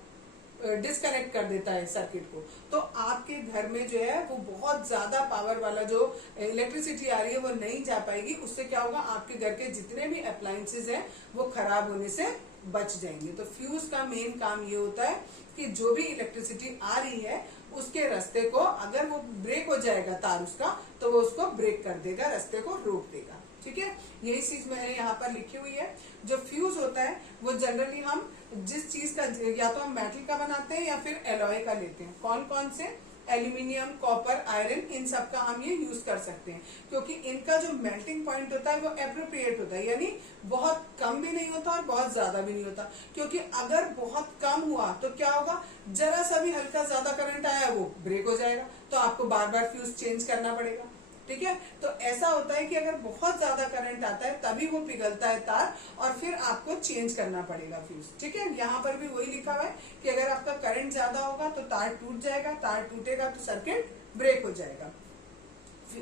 डिस्कनेक्ट कर देता है सर्किट को। तो आपके घर में जो है वो बहुत ज्यादा पावर वाला जो इलेक्ट्रिसिटी आ रही है वो नहीं जा पाएगी। उससे क्या होगा, आपके घर के जितने भी अप्लायंसेस हैं वो खराब होने से बच जाएंगे। तो फ्यूज का मेन काम ये होता है कि जो भी इलेक्ट्रिसिटी आ रही है उसके रास्ते को, अगर वो ब्रेक हो जाएगा तार उसका, तो वो उसको ब्रेक कर देगा, रास्ते को रोक देगा, ठीक है। यही चीज मैंने यहाँ पर लिखी हुई है। जो फ्यूज होता है वो जनरली हम जिस चीज का, या तो हम मेटल का बनाते हैं या फिर एलॉय का लेते हैं। कौन कौन से, एल्यूमिनियम, कॉपर, आयरन, इन सब का हम ये यूज कर सकते हैं, क्योंकि इनका जो मेल्टिंग पॉइंट होता है वो एप्रोप्रिएट होता है, यानी बहुत कम भी नहीं होता और बहुत ज्यादा भी नहीं होता। क्योंकि अगर बहुत कम हुआ तो क्या होगा, जरा सा भी हल्का ज्यादा करंट आया वो ब्रेक हो जाएगा, तो आपको बार बार फ्यूज चेंज करना पड़ेगा, ठीक है। तो ऐसा होता है कि अगर बहुत ज्यादा करंट आता है तभी वो पिघलता है तार, और फिर आपको चेंज करना पड़ेगा फ्यूज, ठीक है। यहाँ पर भी वही लिखा हुआ है कि अगर आपका करंट ज्यादा होगा तो तार टूट जाएगा, तार टूटेगा तो सर्किट ब्रेक हो जाएगा।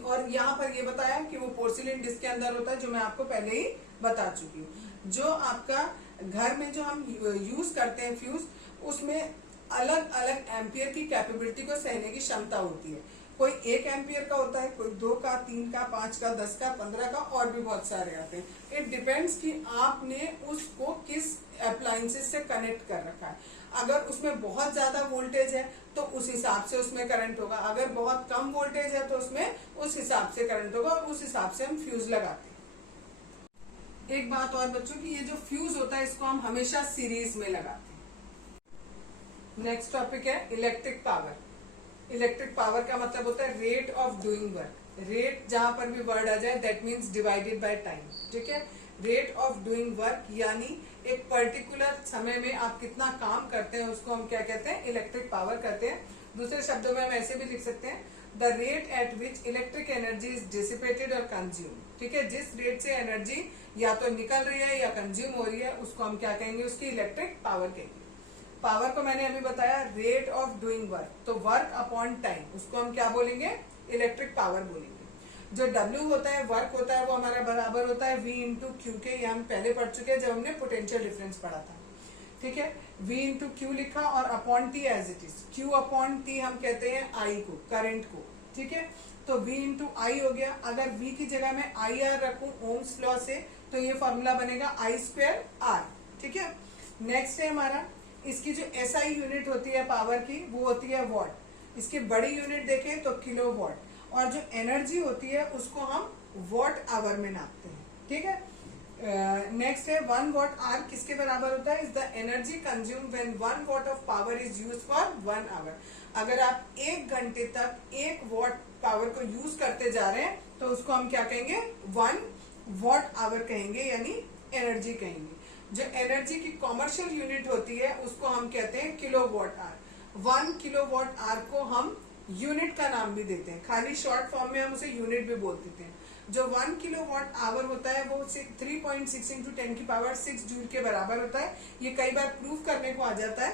और यहाँ पर ये बताया कि वो पोर्सिलिन डिस्क के अंदर होता है, जो मैं आपको पहले ही बता चुकी हूँ। जो आपका घर में जो हम यूज करते हैं फ्यूज, उसमें अलग अलग एम्पियर की कैपेबिलिटी को सहने की क्षमता होती है। कोई 1 एम्पियर का होता है, कोई 2 का, 3 का, 5 का, 10 का, 15 का, और भी बहुत सारे आते हैं। इट डिपेंड्स कि आपने उसको किस अप्लायंसेस से कनेक्ट कर रखा है। अगर उसमें बहुत ज्यादा वोल्टेज है तो उस हिसाब से उसमें करंट होगा, अगर बहुत कम वोल्टेज है तो उसमें उस हिसाब से करंट होगा, और उस हिसाब से हम फ्यूज लगाते हैं। एक बात और बच्चों की, ये जो फ्यूज होता है इसको हम हमेशा सीरीज में लगाते हैं। नेक्स्ट टॉपिक है इलेक्ट्रिक पावर। इलेक्ट्रिक पावर का मतलब होता है rate of doing work. Rate जहां पर भी वर्ड आ जाए that means divided by time, ठीक है। रेट ऑफ डूइंग वर्क यानी एक पर्टिकुलर समय में आप कितना काम करते हैं उसको हम क्या कहते हैं, इलेक्ट्रिक पावर कहते हैं। दूसरे शब्दों में हम ऐसे भी लिख सकते हैं, the rate at which electric energy is dissipated और कंज्यूम। ठीक है, जिस रेट से एनर्जी या तो निकल रही है या कंज्यूम हो रही है उसको हम क्या कहेंगे, उसकी इलेक्ट्रिक पावर कहेंगे। पावर को मैंने अभी बताया रेट ऑफ डूइंग वर्क, तो वर्क अपॉन टाइम उसको हम क्या बोलेंगे, इलेक्ट्रिक पावर बोलेंगे। जो W होता है, वर्क होता है, वो हमारा बराबर होता है V इंटू क्यू के। ये हम पहले पढ़ चुके हैं जब हमने पोटेंशियल डिफरेंस पढ़ा था। ठीक है, V इंटू क्यू लिखा और upon T as it is. Q upon T हम कहते हैं I को, करंट को। ठीक है, तो V इंटू आई हो गया। अगर V की जगह में IR रखूं ओम्स लॉ से तो ये फॉर्मूला बनेगा I स्क्वायर R। ठीक है, नेक्स्ट है हमारा, इसकी जो SI यूनिट होती है पावर की वो होती है वॉट। इसकी बड़ी यूनिट देखें तो किलो वॉट, और जो एनर्जी होती है उसको हम वॉट आवर में नापते हैं। ठीक है, नेक्स्ट है 1 वॉट आर किसके बराबर होता है, is the energy consume when 1 watt of power is use for 1 hour. अगर आप 1 घंटे तक 1 वॉट पावर को यूज करते जा रहे हैं तो उसको हम क्या कहेंगे, 1 वॉट आवर कहेंगे, यानी एनर्जी कहेंगे। जो एनर्जी की कॉमर्शियल यूनिट होती है उसको हम कहते हैं kilowatt hour. 1 kilowatt hour को हम यूनिट का नाम भी देते हैं, खाली शॉर्ट फॉर्म में हम उसे यूनिट भी बोल देते हैं। जो 1 किलो वॉट आवर होता है वो 3.6 इंटू 10 की पावर 6 जूल के बराबर होता है। ये कई बार प्रूव करने को आ जाता है।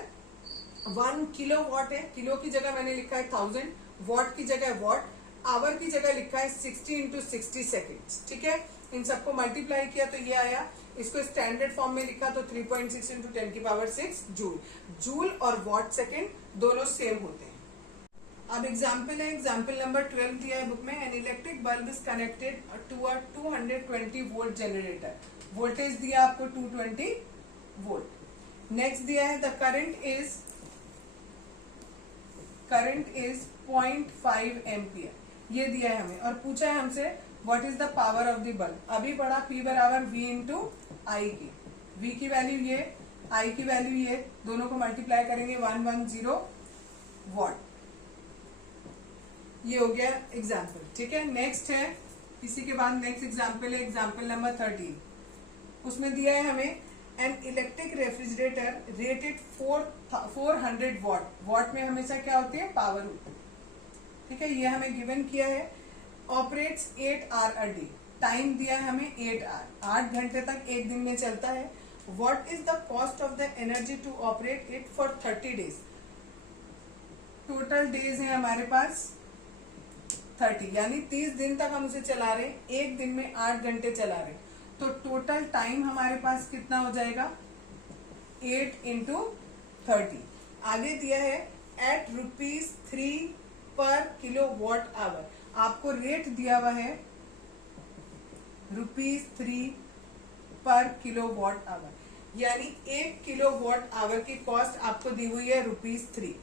1 किलो वॉट है, किलो की जगह मैंने लिखा है 1000, वॉट की जगह वॉट, आवर की जगह लिखा है 60 इंटू 60 सेकेंड। ठीक है, इन सबको मल्टीप्लाई किया तो ये आया। इसको स्टैंडर्ड फॉर्म में लिखा तो 3.6 इंटू 10 की पावर 6 जूल। जूल और वॉट सेकेंड दोनों सेम होते हैं। अब एग्जाम्पल है, एग्जाम्पल नंबर 12 दिया है बुक में। An electric bulb is connected to a 220 volt generator. Voltage दिया आपको 220 वोल्ट। नेक्स्ट दिया है द करंट इज 0.5 एम्पियर। ये दिया है हमें और पूछा है हमसे what is the power of the bulb. अभी पढ़ा P बराबर V इंटू आई की। V की वैल्यू ये, I की वैल्यू ये, दोनों को मल्टीप्लाई करेंगे 110 वॉट। ये हो गया एग्जाम्पल। ठीक है, नेक्स्ट है, इसी के बाद नेक्स्ट एग्जाम्पल है एग्जाम्पल नंबर 13। उसमें दिया है हमें an electric refrigerator rated 400 what. What में हमेशा क्या होती है, पावर होती है। ठीक है, ये हमें गिवन किया है। Operates 8 hour a day. Time दिया है हमें 8 आवर, 8 घंटे तक एक दिन में चलता है। What is the cost of the energy to operate it for 30 days. Total days है हमारे पास 30, यानी 30 दिन तक हम उसे चला रहे हैं, एक दिन में 8 घंटे चला रहे हैं, तो टोटल टाइम हमारे पास कितना हो जाएगा, 8 इंटू 30। आगे दिया है एट ₹3 पर किलो वॉट आवर। आपको रेट दिया हुआ है ₹3 पर किलो वॉट आवर, यानी 1 किलो वॉट आवर की कॉस्ट आपको दी हुई है ₹3।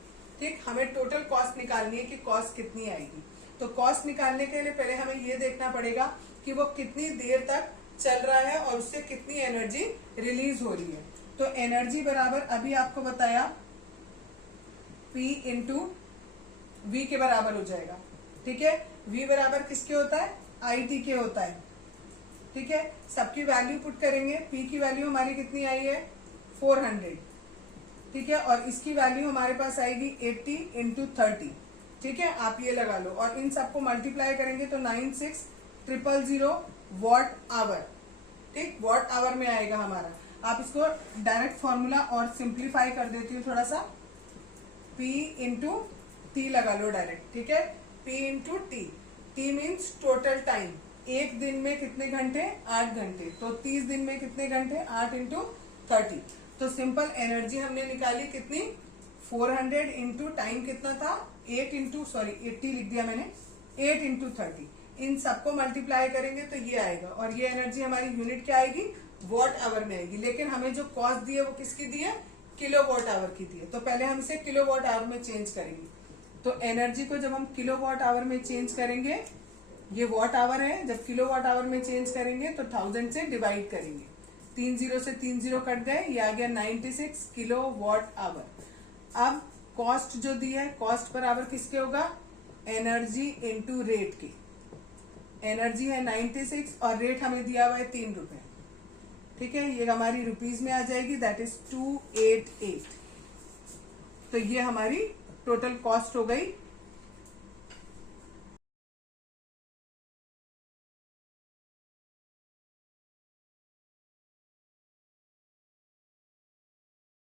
ठीक, हमें टोटल कॉस्ट निकालनी है कि कॉस्ट कितनी आएगी। तो कॉस्ट निकालने के लिए पहले हमें ये देखना पड़ेगा कि वो कितनी देर तक चल रहा है और उससे कितनी एनर्जी रिलीज हो रही है। तो एनर्जी बराबर अभी आपको बताया P इंटू V के बराबर हो जाएगा। ठीक है, V बराबर किसके होता है, IT के होता है। ठीक है, सबकी वैल्यू पुट करेंगे। P की वैल्यू हमारी कितनी आई है, 400। ठीक है, और इसकी वैल्यू हमारे पास आएगी 80 इंटू 30। ठीक है, आप ये लगा लो और इन सबको मल्टीप्लाई करेंगे तो 96000 वॉट आवर। ठीक, वॉट आवर में आएगा हमारा। आप इसको डायरेक्ट फॉर्मूला और सिंप्लीफाई कर देती हूँ थोड़ा सा। P इंटू टी लगा लो डायरेक्ट। ठीक है, P into T. T means total time, एक दिन में कितने घंटे, 8 घंटे, तो 30 दिन में कितने घंटे, 8 इंटू 30। तो सिंपल एनर्जी हमने निकाली कितनी, 400 इंटू टाइम कितना था, 80 लिख दिया मैंने, 8 इंटू 30। इन सबको मल्टीप्लाई करेंगे तो ये आएगा और ये एनर्जी हमारी यूनिट क्या आएगी, वॉट आवर में आएगी। लेकिन हमें जो कॉस्ट दी है वो किसकी दी है, किलो वॉट आवर की दी है। तो पहले हम इसे किलो वॉट आवर में चेंज करेंगे। तो एनर्जी को जब हम किलो वॉट आवर में चेंज करेंगे, ये वॉट आवर है, जब किलो वॉट आवर में चेंज करेंगे तो 1000 से डिवाइड करेंगे। 3 0 से 3 0 कट गए, ये आ गया 96 किलो वॉट आवर। अब कॉस्ट जो दी है, कॉस्ट बराबर किसके होगा, एनर्जी इंटू रेट की। एनर्जी है 96 और रेट हमें दिया हुआ है 3 रुपए। ठीक है, ये हमारी रुपीज में आ जाएगी, दैट इज 288। तो ये हमारी टोटल कॉस्ट हो गई